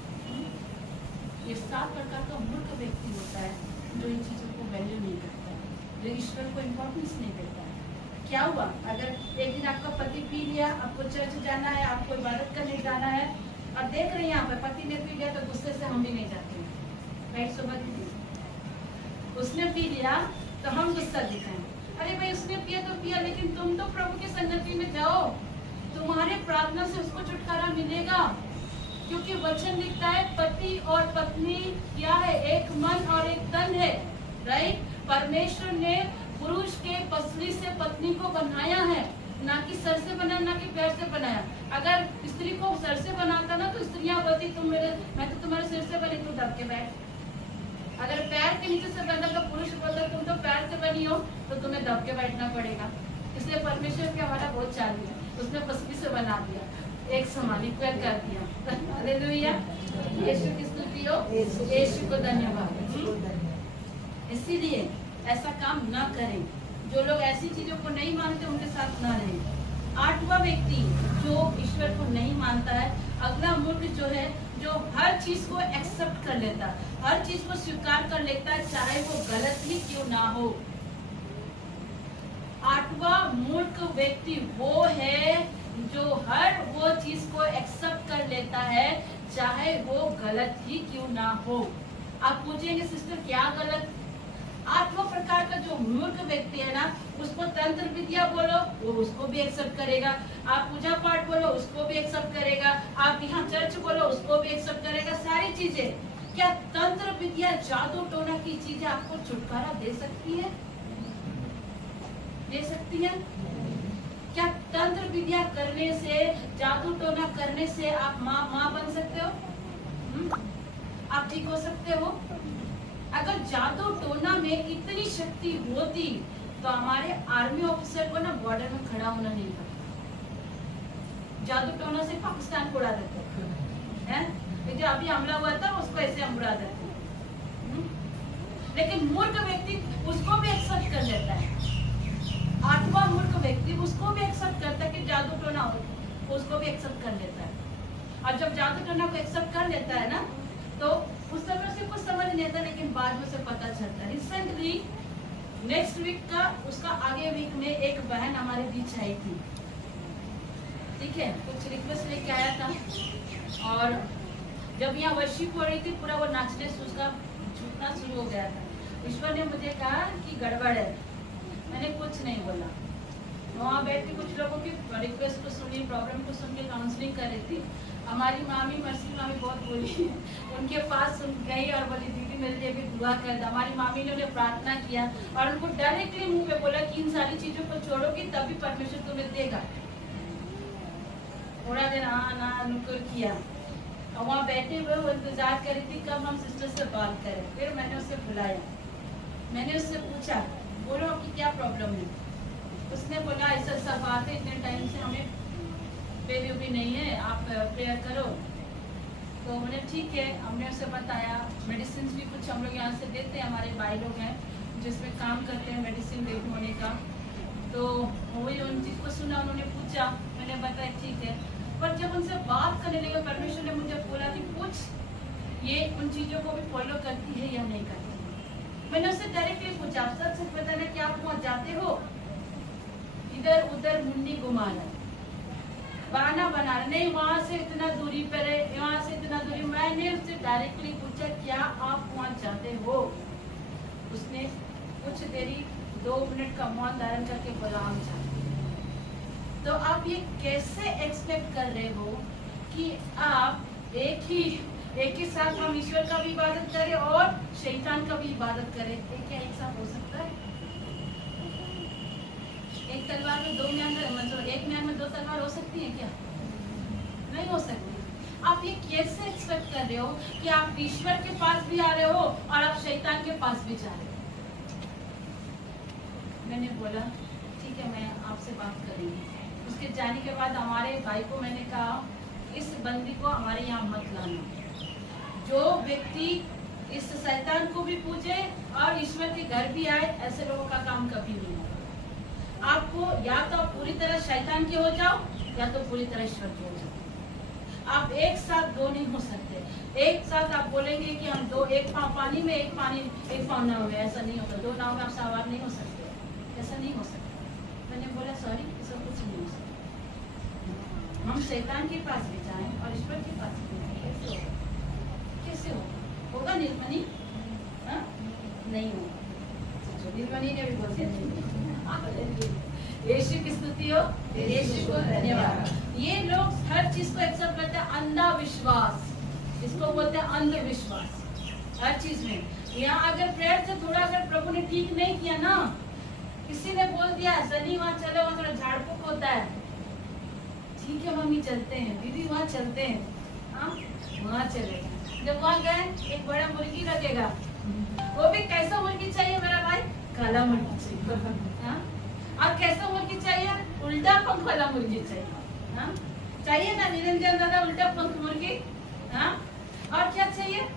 ये 7 प्रकार का मूर्ख व्यक्ति होता है जो इन चीजों को वैल्यू नहीं करता है, जो ईश्वर को इम्पोर्टेंस नहीं देता है। क्या हुआ अगर एक दिन आपका पति पी लिया, आपको चर्च जाना है, आपको इबादत करने जाना है, और देख रहे हैं यहाँ पे पति ने पी लिया, तो गुस्से से हम भी नहीं जाते हैं, राइट सुबह दीदी? उसने पी लिया तो हम गुस्सा दिखाएं, अरे भाई उसने पिया तो पिया, लेकिन तुम तो प्रभु की संगति में जाओ, तुम्हारे प्रार्थना से उसको छुटकारा मिलेगा। क्योंकि वचन लिखता है पति और पत्नी क्या है, एक मन और एक तन है, राइट? परमेश्वर ने पुरुष के पसली से पत्नी को बनाया है, ना कि सर से बनाया, ना कि पैर से बनाया। अगर स्त्री को सर से बनाता ना तो स्त्रियां बोलती मैं तो तुम्हारे सिर से बनी, तू दब के बैठ। अगर पैर के नीचे से बना तो पुरुष बोलता तुम तो पैर से बनी हो, तो तुम्हें दब के बैठना पड़ेगा। इसलिए परमेश्वर के हमारा बहुत चालू है, उसने पसली से बना दिया, एक समान इक्वल कर दिया। हालेलुया, यीशु की स्तुति हो, यीशु को धन्यवाद। इसीलिए ऐसा काम न करें, जो लोग ऐसी चीजों को नहीं मानते उनके साथ न रहें। 8वां व्यक्ति जो ईश्वर को नहीं मानता है, अगला मूर्ख जो है, जो हर चीज को एक्सेप्ट कर लेता है, हर चीज को स्वीकार कर लेता है, चाहे वो गलत ही क्यों ना हो। 8वां मूर्ख व्यक्ति वो है जो हर वो चीज को एक्सेप्ट कर लेता है, चाहे वो गलत ही क्यों ना हो। आप पूछेंगे सिस्टर क्या गलत? 8वां प्रकार का जो मूर्ख व्यक्ति है ना, उसको तंत्र विद्या बोलो वो उसको भी एक्सेप्ट करेगा, आप पूजा पाठ बोलो उसको भी एक्सेप्ट करेगा, आप यहाँ चर्च बोलो उसको भी एक्सेप्ट करेगा, सारी चीजें। क्या तंत्र विद्या जादू टोना की चीजें आपको छुटकारा दे सकती है? दे सकती है? क्या तंत्र विद्या करने से, जादू टोना करने से आप माँ बन सकते हो? आप ठीक हो सकते हो? अगर जादू टोना में इतनी शक्ति होती तो हमारे आर्मी ऑफिसर को ना बॉर्डर में खड़ा होना नहीं पड़ता, जादू टोना से पाकिस्तान को उड़ा देते हैं। जो अभी हमला हुआ था उसको ऐसे हम उड़ा देते हैं। लेकिन मूर्ख व्यक्ति उसको भी एक्सेप्ट कर लेता है। 8वां मूर्ख व्यक्ति उसको भी एक्सेप्ट करता है कि जादू टोना हो, उसको भी एक्सेप्ट कर लेता है। और जब जादू टोना को एक्सेप्ट कर लेता है ना, तो उस समय से कुछ समझ नहीं आता, लेकिन बाद में से पता चलता है। रिसेंटली नेक्स्ट वीक का उसका आगे वीक में एक बहन हमारे बीच आई थी, ठीक है, कुछ रिक्वेस्ट लेके आया था, और जब यहाँ वर्शिप हो रही थी पूरा वो नाचने से उसका छूटना शुरू हो गया था। ईश्वर ने मुझे कहा कि गड़बड़ है, मैंने कुछ नहीं बोला। वहाँ बैठ के कुछ लोगों की रिक्वेस्ट को सुनी, प्रॉब्लम को सुन के काउंसलिंग कर रही थी। हमारी मामी मर्सी मामी बहुत बोली, उनके पास सुन गई और बोली दीदी मेरे लिए भी दुआ कर दो। हमारी मामी ने उन्हें प्रार्थना किया और उनको डायरेक्टली मुंह पे बोला कि इन सारी चीजों को छोड़ोगी तभी परमेश्वर तुम्हें देगा। थोड़ा देर हाँ ना नुकुर किया, और वहाँ बैठे हुए वो इंतजार कर रही थी कब हम सिस्टर से बात करें। फिर मैंने उसे बुलाया, मैंने उससे पूछा बोलो आपकी क्या प्रॉब्लम है। उसने बोला ऐसा बात है, इतने टाइम से हमें बेबी भी नहीं है, आप प्रेयर करो। तो हमने ठीक है, हमने उसे बताया। मेडिसिन भी कुछ हम लोग यहाँ से देते हैं, हमारे भाई लोग हैं जिसमें काम करते हैं मेडिसिन डेड होने का। तो वही उन चीज़ को सुना, उन्होंने पूछा, मैंने बताया ठीक है। पर जब उनसे बात करने लगे, परमेश्वर ने मुझे बोला कि पूछ ये उन चीज़ों को भी फॉलो करती है या नहीं करती है। मैंने उससे डायरेक्टली पूछा, सच सच बताना, क्या आप वहाँ जाते हो? इधर उधर मुंडी घुमा रहा, बहाना बना रहा, नहीं वहाँ से इतना दूरी पर है, वहाँ से इतना दूरी। मैंने उससे डायरेक्टली पूछा, क्या आप वहाँ जाते हो? उसने कुछ देरी 2 मिनट का मौन धारण करके बोला, हम जाते। तो आप ये कैसे एक्सपेक्ट कर रहे हो कि आप एक ही साथ हम ईश्वर का भी इबादत करें और शैतान का भी इबादत करें? क्या एक साथ हो सकता है? एक तलवार में 2 म्यान, मतलब एक म्यान में 2 तलवार हो सकती है क्या? नहीं हो सकती। आप ये कैसे एक्सपेक्ट कर रहे हो कि आप ईश्वर के पास भी आ रहे हो और आप शैतान के पास भी जा रहे हो? मैंने बोला ठीक है, मैं आपसे बात करेंगी। उसके जाने के बाद हमारे भाई को मैंने कहा, इस बंदी को हमारे यहाँ मत लाना। जो व्यक्ति इस शैतान को भी पूजे और ईश्वर के घर भी आए, ऐसे लोगों का काम कभी नहीं होगा। आपको या तो आप पूरी तरह शैतान के हो जाओ या तो पूरी तरह ईश्वर के हो जाओ। आप एक साथ 2 नहीं हो सकते। एक साथ आप बोलेंगे कि हम 2, एक पाँव पानी में, एक पाँव नाव में, ऐसा नहीं होता। 2 नाव में आप सवार नहीं हो सकते, ऐसा नहीं हो सकता। मैंने बोला सॉरी, ऐसा कुछ नहीं हो सकता। हम शैतान के पास भी जाएं और ईश्वर के पास भी जाएं, कैसे होगा? कैसे होगा? होगा नीलमणि? हाँ, नहीं होगा। नीलमणि ने भी बोलते नहीं। यीशु की स्तुति हो, यीशु को धन्यवाद। ये लोग हर चीज को एक्सेप्ट करते हैं, अंधा विश्वास, इसको बोलते हैं अंधविश्वास हर चीज में। यहाँ अगर प्रेयर से थोड़ा अगर प्रभु ने ठीक नहीं किया ना, किसी ने बोल दिया सनी वहाँ चलो, वहाँ थोड़ा झाड़ फूक होता है, ठीक है मम्मी चलते हैं, दीदी वहाँ चलते हैं, हाँ वहाँ चलेगा। जब वहाँ गए, एक बड़ा मुर्गी लगेगा, वो भी कैसा मुर्गी चाहिए मेरा भाई? काला मुर्गी चाहिए, हाँ। और कैसा मुर्गी चाहिए? उल्टा पंख वाला मुर्गी चाहिए, हाँ। चाहिए ना निरंजन दादा, उल्टा पंख मुर्गी, हाँ। और क्या चाहिए?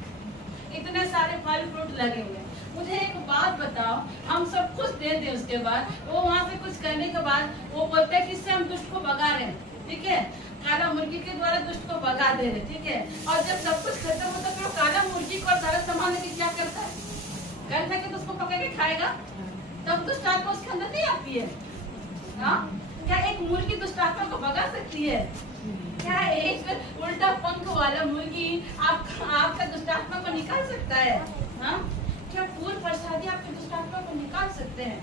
इतने सारे फल फ्रूट लगे हुए। मुझे एक बात बताओ, हम सब कुछ दे दे, उसके बाद वो वहाँ से कुछ करने के बाद वो बोलते हैं कि इससे हम दुष्ट को भगा रहे हैं, ठीक है, काला मुर्गी के द्वारा दुष्ट को भगा दे रहे, ठीक है। और जब सब कुछ खत्म होता है, तो काला मुर्गी को सारा सामान लेके क्या करता है? घर जाके तो उसको पकड़ के खाएगा, तब दुष्ट आत्मा उसके अंदर नहीं आती है, हाँ। क्या एक मुर्गी दुष्ट आत्मा को भगा सकती है? क्या एक उल्टा पंख वाला मुर्गी आपका दुष्ट आत्मा को निकाल सकता है? हाँ, क्या पूर्ण प्रसादी आपके दुष्ट आत्मा को निकाल सकते हैं?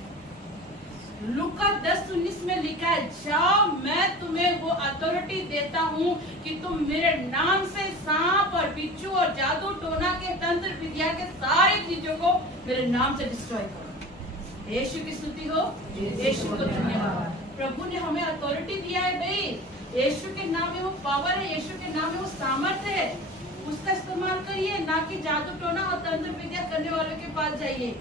लूका 10:19 में लिखा है, जाओ मैं तुम्हें वो अथॉरिटी देता हूँ कि तुम मेरे नाम से सांप और बिच्छू और जादू टोना के तंत्र विद्या के सारी चीजों को मेरे नाम से डिस्ट्रॉय करो। यीशु की स्तुति हो, यीशु को धन्यवाद। प्रभु ने हमें अथॉरिटी दिया है भाई, यीशु के नाम में वो पावर है, यीशु के नाम में वो सामर्थ्य है, उसका इस्तेमाल करिए, ना कि जादू टोना और तंत्र विद्या करने वालों के पास जाइए।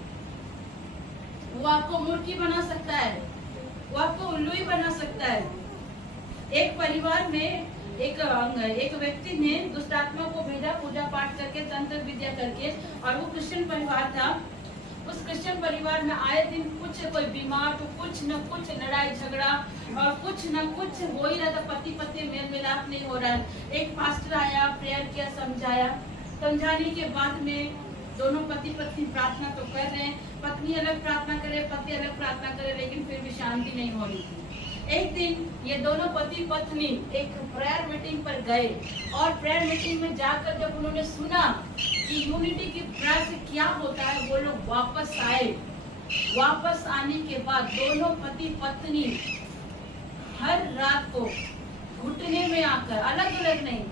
वो आपको मूर्ति बना सकता है, वो आपको उल्लू ही बना सकता है। एक परिवार में एक व्यक्ति ने दुष्ट आत्मा को भेजा पूजा पाठ करके, तंत्र विद्या करके, और वो क्रिश्चियन परिवार था। उस क्रिश्चियन परिवार में आए दिन कुछ कोई बीमार, तो कुछ न कुछ लड़ाई झगड़ा और कुछ न कुछ हो ही रहा था, पति पत्नी मेल मिलाप नहीं हो रहा है। एक पास्टर आया, प्रेयर किया, समझाने के बाद में दोनों पति पत्नी प्रार्थना तो कर रहे हैं, पत्नी अलग प्रार्थना करे, पति अलग प्रार्थना करे, लेकिन फिर भी शांति नहीं हो रही थी। एक दिन ये दोनों पति पत्नी एक प्रेयर मीटिंग पर गए, और प्रेयर मीटिंग में जाकर जब उन्होंने सुना कि यूनिटी की प्रेयर से क्या होता है, वो लोग वापस आए। वापस आने के बाद दोनों पति पत्नी हर रात को घुटने में आकर, अलग अलग नहीं,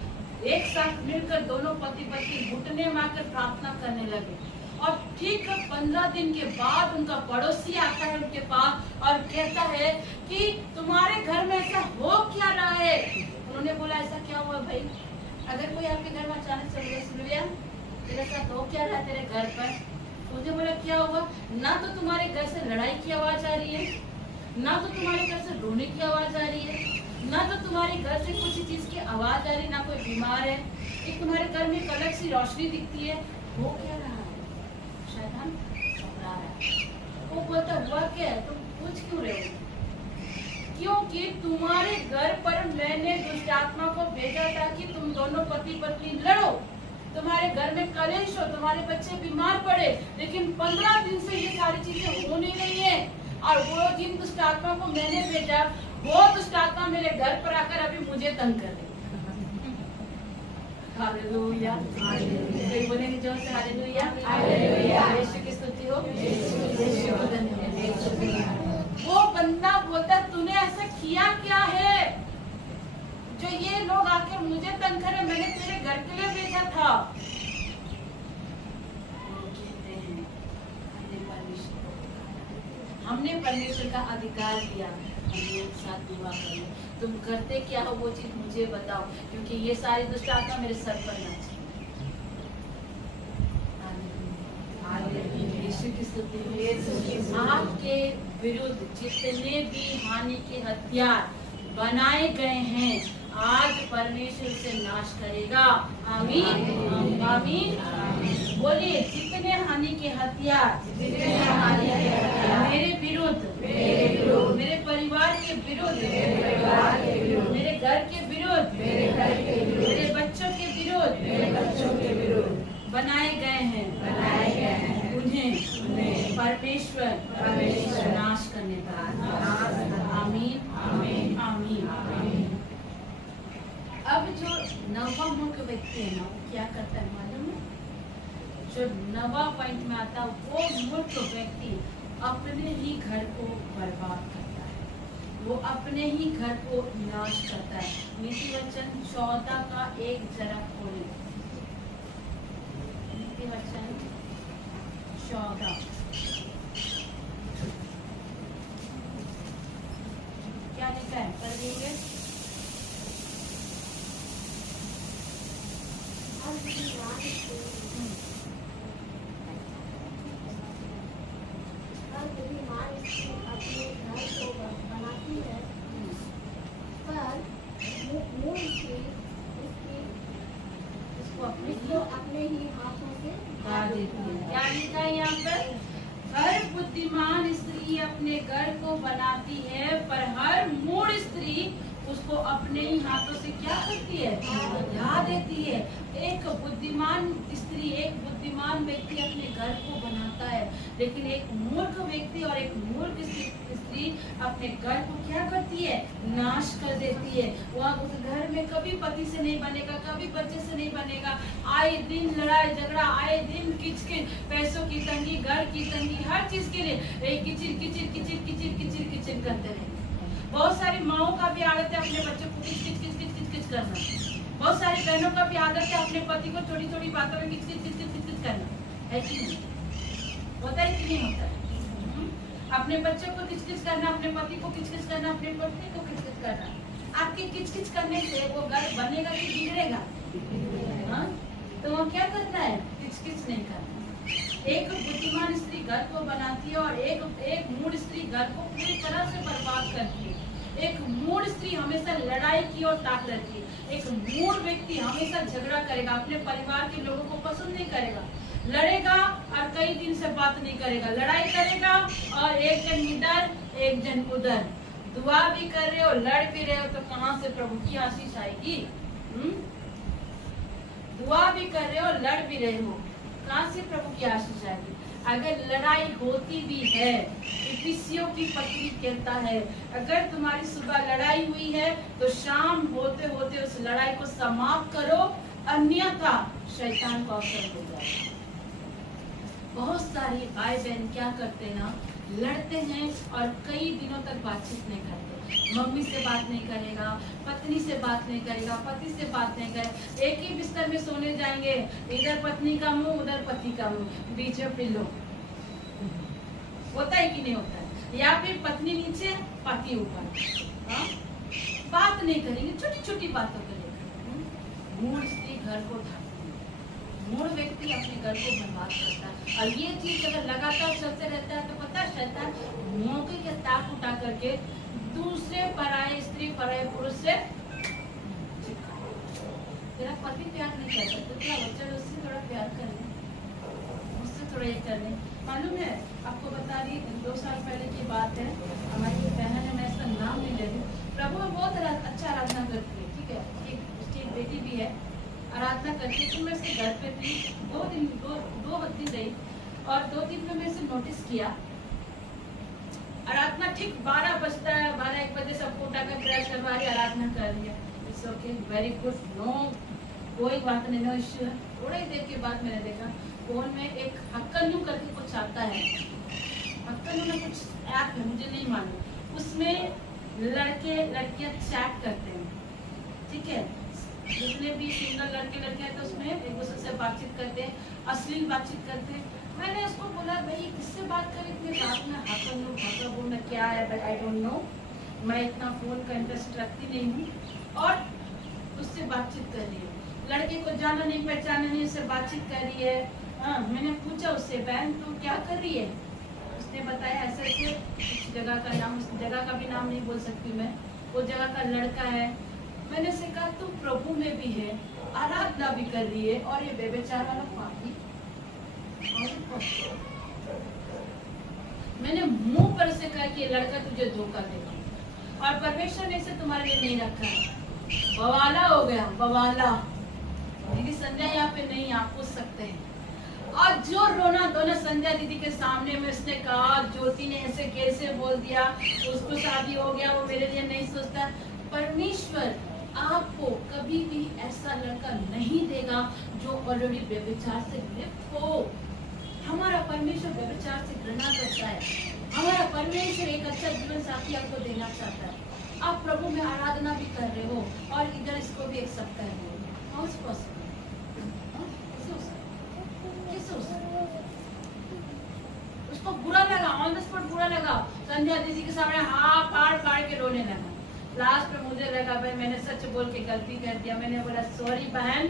एक साथ मिलकर दोनों पति पत्नी घुटने में आकर प्रार्थना करने लगे। और ठीक 15 दिन के बाद उनका पड़ोसी आता है उनके पास और कहता है कि तुम्हारे घर में ऐसा हो क्या रहा है? उन्होंने बोला ऐसा क्या हुआ भाई? अगर कोई आपके घर में अचानक से सुनिया तेरे साथ हो क्या रहा है तेरे घर पर? मुझे बोला क्या हुआ? ना तो तुम्हारे घर से लड़ाई की आवाज आ रही है, ना तो तुम्हारे घर से रोने की आवाज आ रही है, ना तो तुम्हारे घर से कुछ चीज की आवाज आ रही, ना कोई बीमार है, एक तुम्हारे घर में एक अलग सी रोशनी दिखती है, वो क्या रहा है? शैतान घबरा रहा है। वो बोलता हुआ क्या है, तुम पूछ क्यों रहे हो? क्योंकि तुम्हारे घर पर मैंने दुष्ट आत्मा को भेजा था कि तुम दोनों पति पत्नी लड़ो, तुम्हारे घर में कलेश हो, तुम्हारे बच्चे बीमार पड़े, लेकिन 15 दिन से ये सारी चीजें हो नहीं रही है। और वो जिन दुष्ट आत्मा को मैंने भेजा, वो दुष्ट आत्मा मेरे घर पर आकर अभी मुझे तंग कर रही है। हालेलुया, कोई बोलेंगे जोर से हालेलुया, हालेलुया, यीशु की स्तुति हो, यीशु को धन्यवाद। वो बंदा बोलता तूने ऐसा किया क्या है जो ये लोग आकर मुझे तंग करे, मैंने तेरे घर के लिए भेजा था। कहते हैं हमने परमेश्वर का अधिकार दिया, हमने एक साथ दुआ कर ली। तुम करते क्या हो वो चीज मुझे बताओ, क्योंकि ये सारी दुष्ट आत्मा मेरे सर पर ना चाहिए। यीशु की स्तुति। आपके विरुद्ध जितने भी हानि के हथियार बनाए गए हैं, आज परमेश्वर से नाश करेगा। आमीन, आमीन। बोलिए, जितने हानि के हथियार मेरे विरुद्ध, मेरे परिवार के विरुद्ध, मेरे घर के विरुद्ध, मेरे बच्चों के विरुद्ध बनाए गए हैं, उन्हें परमेश्वर नाश करने का। आमीन, आमीन, आमीन। अब जो नवा मूर्ख व्यक्ति है ना, वो क्या करता है मालूम है? जो नवा पॉइंट में आता है, वो मूर्ख व्यक्ति अपने ही घर को बर्बाद करता है, वो अपने ही घर को नाश करता है। नीति वचन 14 का 1 जरा खोलें। नीति वचन 14 क्या लिखा है, पढ़ देंगे? अपने ही हाथों से क्या लिखा है यहाँ पर? हर बुद्धिमान स्त्री अपने घर को बनाती है, पर हर मूढ़ स्त्री उसको अपने ही हाथों से क्या करती है? ढा देती है। एक बुद्धिमान स्त्री, एक बुद्धिमान व्यक्ति अपने घर को बनाता है, लेकिन एक मूर्ख व्यक्ति और एक मूर्ख स्त्री अपने घर को क्या करती है? नाश कर देती है। वह उस घर में कभी पति से नहीं बनेगा, कभी बच्चे से नहीं बनेगा। आए दिन लड़ाई झगड़ा, आए दिन किचकिच, पैसों की तंगी, घर की तंगी, हर चीज के लिए किचिर किचिर किचिर किचिर किचिर किचिर करते रहेंगे। बहुत सारी माओं का भी आदत है अपने बच्चों को किच किच किच किच किच किच करना। बहुत सारी बहनों का भी आदत है अपने पति को छोटी छोटी बातों में किच किच किच किच किच किच करना। है कि नहीं? होता है कि नहीं होता है? अपने बच्चों को किच किच करना, अपने पति को किच किच करना, अपने पत्नी को किच किच करना। आपके किच किच करने से वो घर बनेगा कि बिगड़ेगा? तो वो क्या करना है? किच किच नहीं करना। एक बुद्धिमान स्त्री घर को बनाती है और एक मूढ़ स्त्री घर को पूरी तरह से बर्बाद करती है। एक मूढ़ स्त्री हमेशा लड़ाई की ओर ताक रहती है। एक मूढ़ व्यक्ति हमेशा झगड़ा करेगा, अपने परिवार के लोगों को पसंद नहीं करेगा, लड़ेगा और कई दिन से बात नहीं करेगा, लड़ाई करेगा और एक जन इधर एक जन उधर। दुआ भी कर रहे हो, लड़ भी रहे हो, तो कहाँ से प्रभु की आशीष आएगी? दुआ भी कर रहे हो, लड़ भी रहे हो, कहाँ से प्रभु की आशीष आएगी? अगर लड़ाई होती भी है, इफिसियों की पत्री कहता है, अगर तुम्हारी सुबह लड़ाई हुई है तो शाम होते होते उस लड़ाई को समाप्त करो, अन्यथा शैतान को अवसर हो जाएगा। बहुत सारी भाई बहन क्या करते हैं ना, लड़ते हैं और कई दिनों तक बातचीत नहीं करते। मम्मी से बात नहीं करेगा, पत्नी से बात नहीं करेगा, पति से बात नहीं करेगा, एक ही बिस्तर में सोने जाएंगे, इधर पत्नी का मुंह उधर पति का मुंह, बीच में पिल्लो। होता है कि नहीं होता है? या फिर पत्नी नीचे पति ऊपर। बात नहीं करेंगे छोटी छोटी बातों के लिए। मूढ़ स्त्री घर को ढांकती है, मूढ़ व्यक्ति अपने घर को बर्बाद करता है। और ये चीज अगर लगातार चलते रहता है तो पता है शैतान मौके के ताक उठा करके दूसरे पराये स्त्री पराये पुरुष से तेरा पति प्यार नहीं करता तो क्या बच्चा उससे थोड़ा प्यार कर ले, उससे थोड़ा ये कर ले। मालूम है आपको बता रही, 2 साल पहले की बात है, हमारी बहन है, मैं इसका नाम नहीं ले रही, प्रभु में बहुत अच्छा आराधना करती है, ठीक है, उसकी एक बेटी भी है, आराधना करती है। मैं इसके घर पे थी, 2 दिन रही, और 2 दिन में मैंने नोटिस किया, आराधना ठीक 12 बजता है, 12-1 बजे सबको उठा कर प्रेयर करवा रही, आराधना कर रही है। It's okay, very good, no कोई बात नहीं, नो इश्यू है। थोड़ी देर के बाद मैंने देखा फोन में एक हक्कनू करके कुछ आता है, हक्कनू में कुछ ऐप है, मुझे नहीं मालूम, उसमें लड़के लड़कियां चैट करते हैं, ठीक है, जितने भी सिंगल लड़के लड़कियां हैं तो उसमें एक दूसरे से बातचीत करते हैं, अश्लील बातचीत करते हैं। मैंने उसको बोला भाई किससे बात कर इतने रात में, हक्कनू में क्या है, बट आई डोंट नो, मैं इतना फोन का इंटरेस्ट रखती नहीं हूँ। और उससे बातचीत कर रही है, लड़के को जाना नहीं पहचाना नहीं, उससे बातचीत कर रही है। मैंने पूछा उससे, बहन तू क्या कर रही है? उसने बताया ऐसे ऐसे, उस जगह का नाम, उस जगह का भी नाम नहीं बोल सकती मैं, वो जगह का लड़का है। मैंने से कहा तू प्रभु में भी है, आराधना भी कर रही है, और ये बेबेचार वाला पापी। मैंने मुंह पर से कहा कि ये लड़का तुझे धोखा देगा, और परमेश्वर ने इसे तुम्हारे लिए नहीं रखा है। बवाला हो गया, बवाला। दीदी संध्या यहाँ पे नहीं, आप पूछ सकते हैं। और जो रोना धोना संध्या दीदी के सामने में उसने कहा, ज्योति ने ऐसे कैसे बोल दिया, उसको शादी हो गया, वो मेरे लिए नहीं सोचता। परमेश्वर आपको कभी भी ऐसा लड़का नहीं देगा जो ऑलरेडी व्यभिचार से लिप्त हो। हमारा परमेश्वर व्यभिचार से घृणा करता है, हमारा परमेश्वर एक अच्छा जीवन साथी आपको देना चाहता है। आप प्रभु में आराधना भी कर रहे हो और इधर इसको भी एक्सेप्ट कर रहे हो, हाउ इज पॉसिबल? उसको बुरा लगा, ऑन द स्पॉट बुरा लगा, संध्या दीदी के सामने हाथ फाड़ के रोने लगा। लास्ट में मुझे लगा भाई मैंने सच बोल के गलती कर दिया। मैंने बोला सॉरी बहन,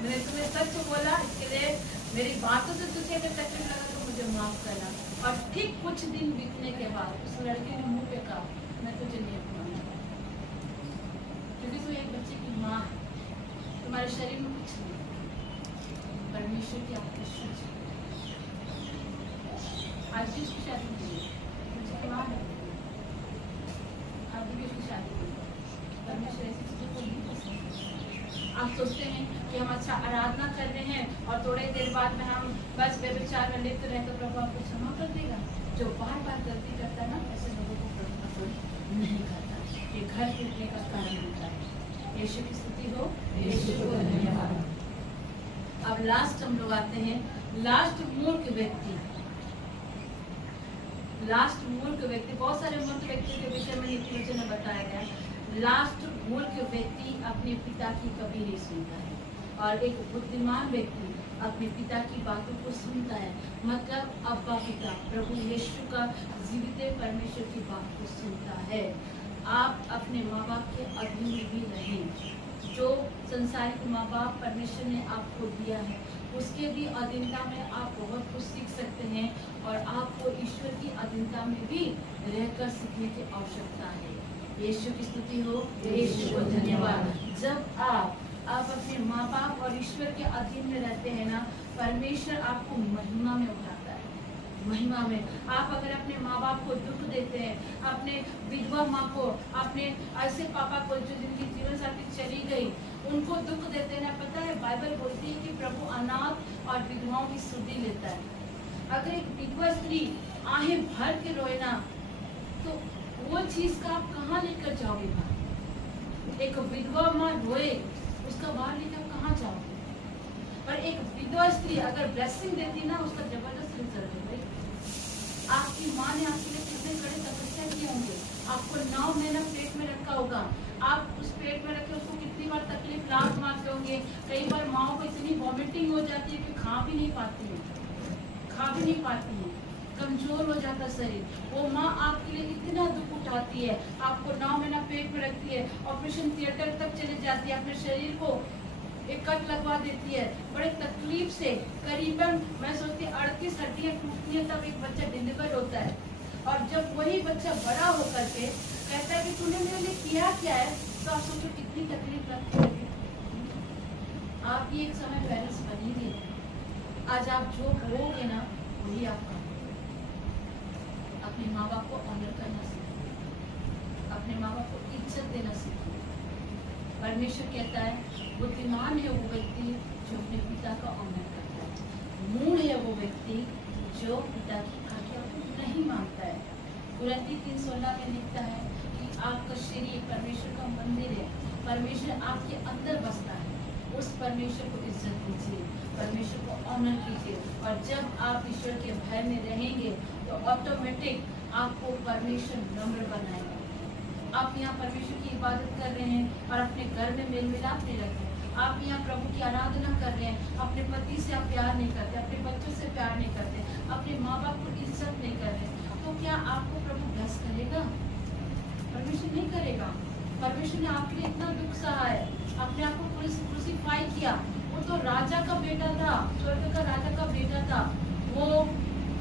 मैंने तुम्हें सच बोला, इसके लिए मेरी बातों से तुझे अगर तकलीफ लगा तो मुझे माफ करना। और ठीक कुछ दिन बीतने के बाद उस लड़के ने मुंह पे कहा मैं तुझे नहीं अपनाऊंगा, क्योंकि तू एक बच्चे की माँ है, तुम्हारे शरीर में कुछ नहीं, परमेश्वर की आपकी शुद्धि। आज भी उसकी शादी हुई, मुझे माँ है, आज भी उसकी शादी हुई। परमेश्वर ऐसी चीजों को नहीं पसंद। आप सोचते हैं कि हम अच्छा आराधना कर रहे हैं और थोड़ी देर बाद में हम बस व्यभिचार में लिप्त रहे तो प्रभु आपको क्षमा कर देगा। जो बार बार गलती करता है ना, ऐसे लोगों को प्रभु पसंद नहीं करता, ये घर टूटने का कारण होता है। यीशु की स्तुति हो, यीशु को धन्यवाद। अब लास्ट हम लोग आते हैं, लास्ट मूर्ख व्यक्ति। लास्ट मूर्ख व्यक्ति, बहुत सारे मूर्ख व्यक्तियों के विषय में नीति वचन में बताया गया। लास्ट मूर्ख व्यक्ति अपने पिता की कभी नहीं सुनता है, और एक बुद्धिमान व्यक्ति अपने पिता की बातों को सुनता है। मतलब अब्बा पिता प्रभु यीशु का जीवित परमेश्वर की बात को सुनता है। आप अपने माँ बाप के अधीन में भी रहें। जो संसारिक माँ बाप परमेश्वर ने आपको दिया है उसके भी अधीनता में आप बहुत कुछ सीख सकते हैं, और आपको ईश्वर की अधीनता में भी रहकर सीखने की आवश्यकता है। यीशु की स्तुति हो, यीशु को धन्यवाद। जब आप अपने माँ बाप और ईश्वर के अधीन में रहते हैं ना, परमेश्वर आपको महिमा में उठाता है, महिमा में। आप अगर अपने माँ बाप को दुख देते हैं, अपने विधवा माँ को, अपने ऐसे पापा को जो जिनकी जीवन साथी चली गई उनको दुख देते हैं ना, पता है बाइबल बोलती है कि प्रभु अनाथ और विधवाओं की सुधि लेता है। अगर एक विधवा स्त्री आहें भर के रोए ना, तो वो चीज का आप कहाँ लेकर जाओगे बाहर? एक विधवा माँ रोए, उसका बाहर लेकर आप कहाँ जाओगे? पर एक विधवा स्त्री अगर ब्लेसिंग देती ना, उसका जबरदस्त रिजल्ट है भाई। आपकी माँ ने आपके लिए कितने बड़े तपस्या किए होंगे, आपको 9 महीना पेट में रखा होगा, आप उस पेट में रखे उसको कितनी बार तकलीफ लात मारते होंगे। कई बार माओ को इतनी वॉमिटिंग हो जाती है कि खा भी नहीं पाती है, कमजोर हो जाता शरीर। वो माँ आपके लिए इतना दुख उठाती है, आपको 9 महीना पेट में रखती है, ऑपरेशन थिएटर तक चली जाती है, अपने शरीर को एक कट लगवा देती है बड़े तकलीफ से। करीबन मैं सोचती 38 हड्डियाँ टूटती है तब एक बच्चा डिलीवर होता है। और जब वही बच्चा बड़ा होकर के कहता है कि तूने मेरे लिए किया क्या है, तो आप सोचो कितनी तकलीफ लगती है। आप भी एक समय पेरेंट्स बनेंगे। आज आप जो होगे ना वही आपका। अपने माँ बाप को ऑनर करना सीखिए, अपने माँ बाप को इज्जत देना सीखिए। परमेश्वर कहता है बुद्धिमान है वो व्यक्ति जो अपने पिता का ऑनर करता है, मूढ़ है वो व्यक्ति जो पिता की आज्ञा को नहीं मानता है। कुरिन्थी 3:16 में लिखता है कि आपका शरीर परमेश्वर का मंदिर है, परमेश्वर आपके अंदर बसता है। उस परमेश्वर को इज्जत दीजिए, परमेश्वर को ऑनर कीजिए, और जब आप ईश्वर के भय में रहेंगे तो ऑटोमेटिक आपको परमेश्वर नम्र बनाएगा। आप यहाँ परमेश्वर की इबादत कर रहे हैं और अपने घर में मेल मिलाप नहीं रखते, आप यहाँ प्रभु की आराधना कर रहे हैं, अपने पति से आप प्यार नहीं करते, अपने बच्चों से प्यार नहीं करते, अपने माँ बाप को इज्जत नहीं कर रहे, तो क्या आपको प्रभु ब्लेस करेगा? परमेश्वर नहीं करेगा। परमेश्वर ने आपके लिए इतना दुख सहा है, अपने आप को क्रूसीफाई किया। वो तो राजा का बेटा था, स्वर्ग का राजा का बेटा था। वो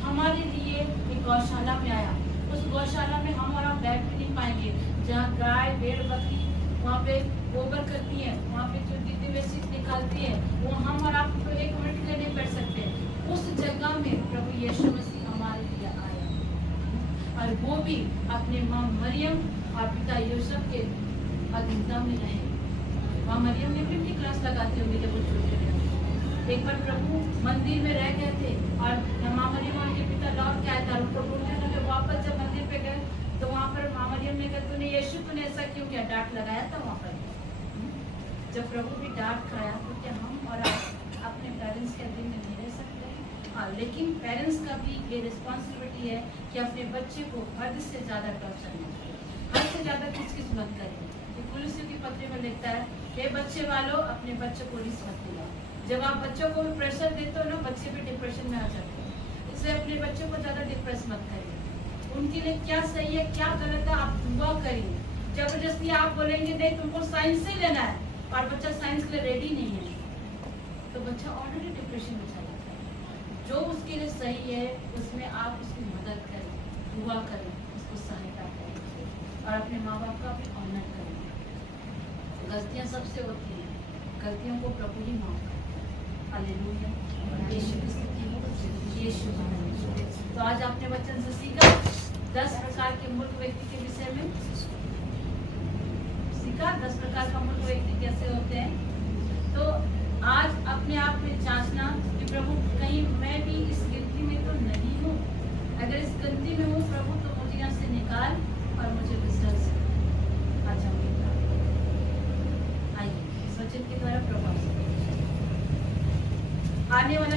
हमारे लिए एक गौशाला में आया। उस गौशाला में हम और आप बैठ भी नहीं पाएंगे, जहाँ गाय भेड़ बकरी वहाँ पे गोबर करती है, वहाँ पे जो दीदी वेस्ट निकालती है, वो हम और आप तो 1 मिनट के लिए नहीं बैठ सकते। उस जगह में प्रभु यीशु मसीह हमारे लिए आया, और वो भी अपने माँ मरियम और पिता यूसुफ के अधीनता में रहे। माँ मरियम ने भी अपनी क्लास लगाती होंगी जब वो छोटे थे। एक बार प्रभु मंदिर में रह गए थे और माँ मरियम और उनके पिता लौट के आए थे, उनको ढूंढने लगे। वापस जब मंदिर पे गए तो वहाँ पर माँ मरियम ने कहा तूने यीशु तूने ऐसा क्यों किया? डांट लगाया था वहाँ पर। जब प्रभु भी डांट खाया तो क्या हम और आप अपने पेरेंट्स के अधीन में नहीं रह सकते? हाँ, लेकिन पेरेंट्स का भी ये रिस्पॉन्सिबिलिटी है कि अपने बच्चे को हद से ज़्यादा टॉर्चर नहीं करें, हद से ज़्यादा किस मत करें। पुलिस की पत्री में लिखता है कि बच्चे वालों अपने बच्चों को रिस्क मत दिलाओ। जब आप बच्चों को प्रेशर देते हो ना, बच्चे भी डिप्रेशन में आ जाते हैं। इसलिए अपने बच्चों को ज़्यादा डिप्रेस मत करिए। उनके लिए क्या सही है क्या गलत है आप दुआ करिए। जबरदस्ती आप बोलेंगे नहीं तुमको साइंस ही लेना है और बच्चा साइंस के लिए रेडी नहीं है, तो बच्चा ऑलरेडी डिप्रेशन में चला जाता है। जो उसके लिए सही है उसमें आप उसकी मदद करें, दुआ करें, उसको सहायता करें और अपने माँ बाप का भी ऑनर करें। गलतियाँ सबसे होती हैं, गलतियों को प्रभु ही माफ करता है। हालेलुया, यीशु की स्तुति हो, यीशु महान। तो आज आपने वचन से सीखा 10 प्रकार के मूर्ख व्यक्ति के विषय में सीखा, 10 प्रकार का मूर्ख व्यक्ति कैसे होते हैं। तो आज अपने आप में जांचना कि प्रभु कहीं मैं भी इस गिनती में तो नहीं हूँ। अगर इस गिनती में हूँ प्रभु तो मुझे यहाँ से निकाल और मुझे विसर्जन से आ जाऊंगी। आइए इस वचन के द्वारा प्रभाव आने वाला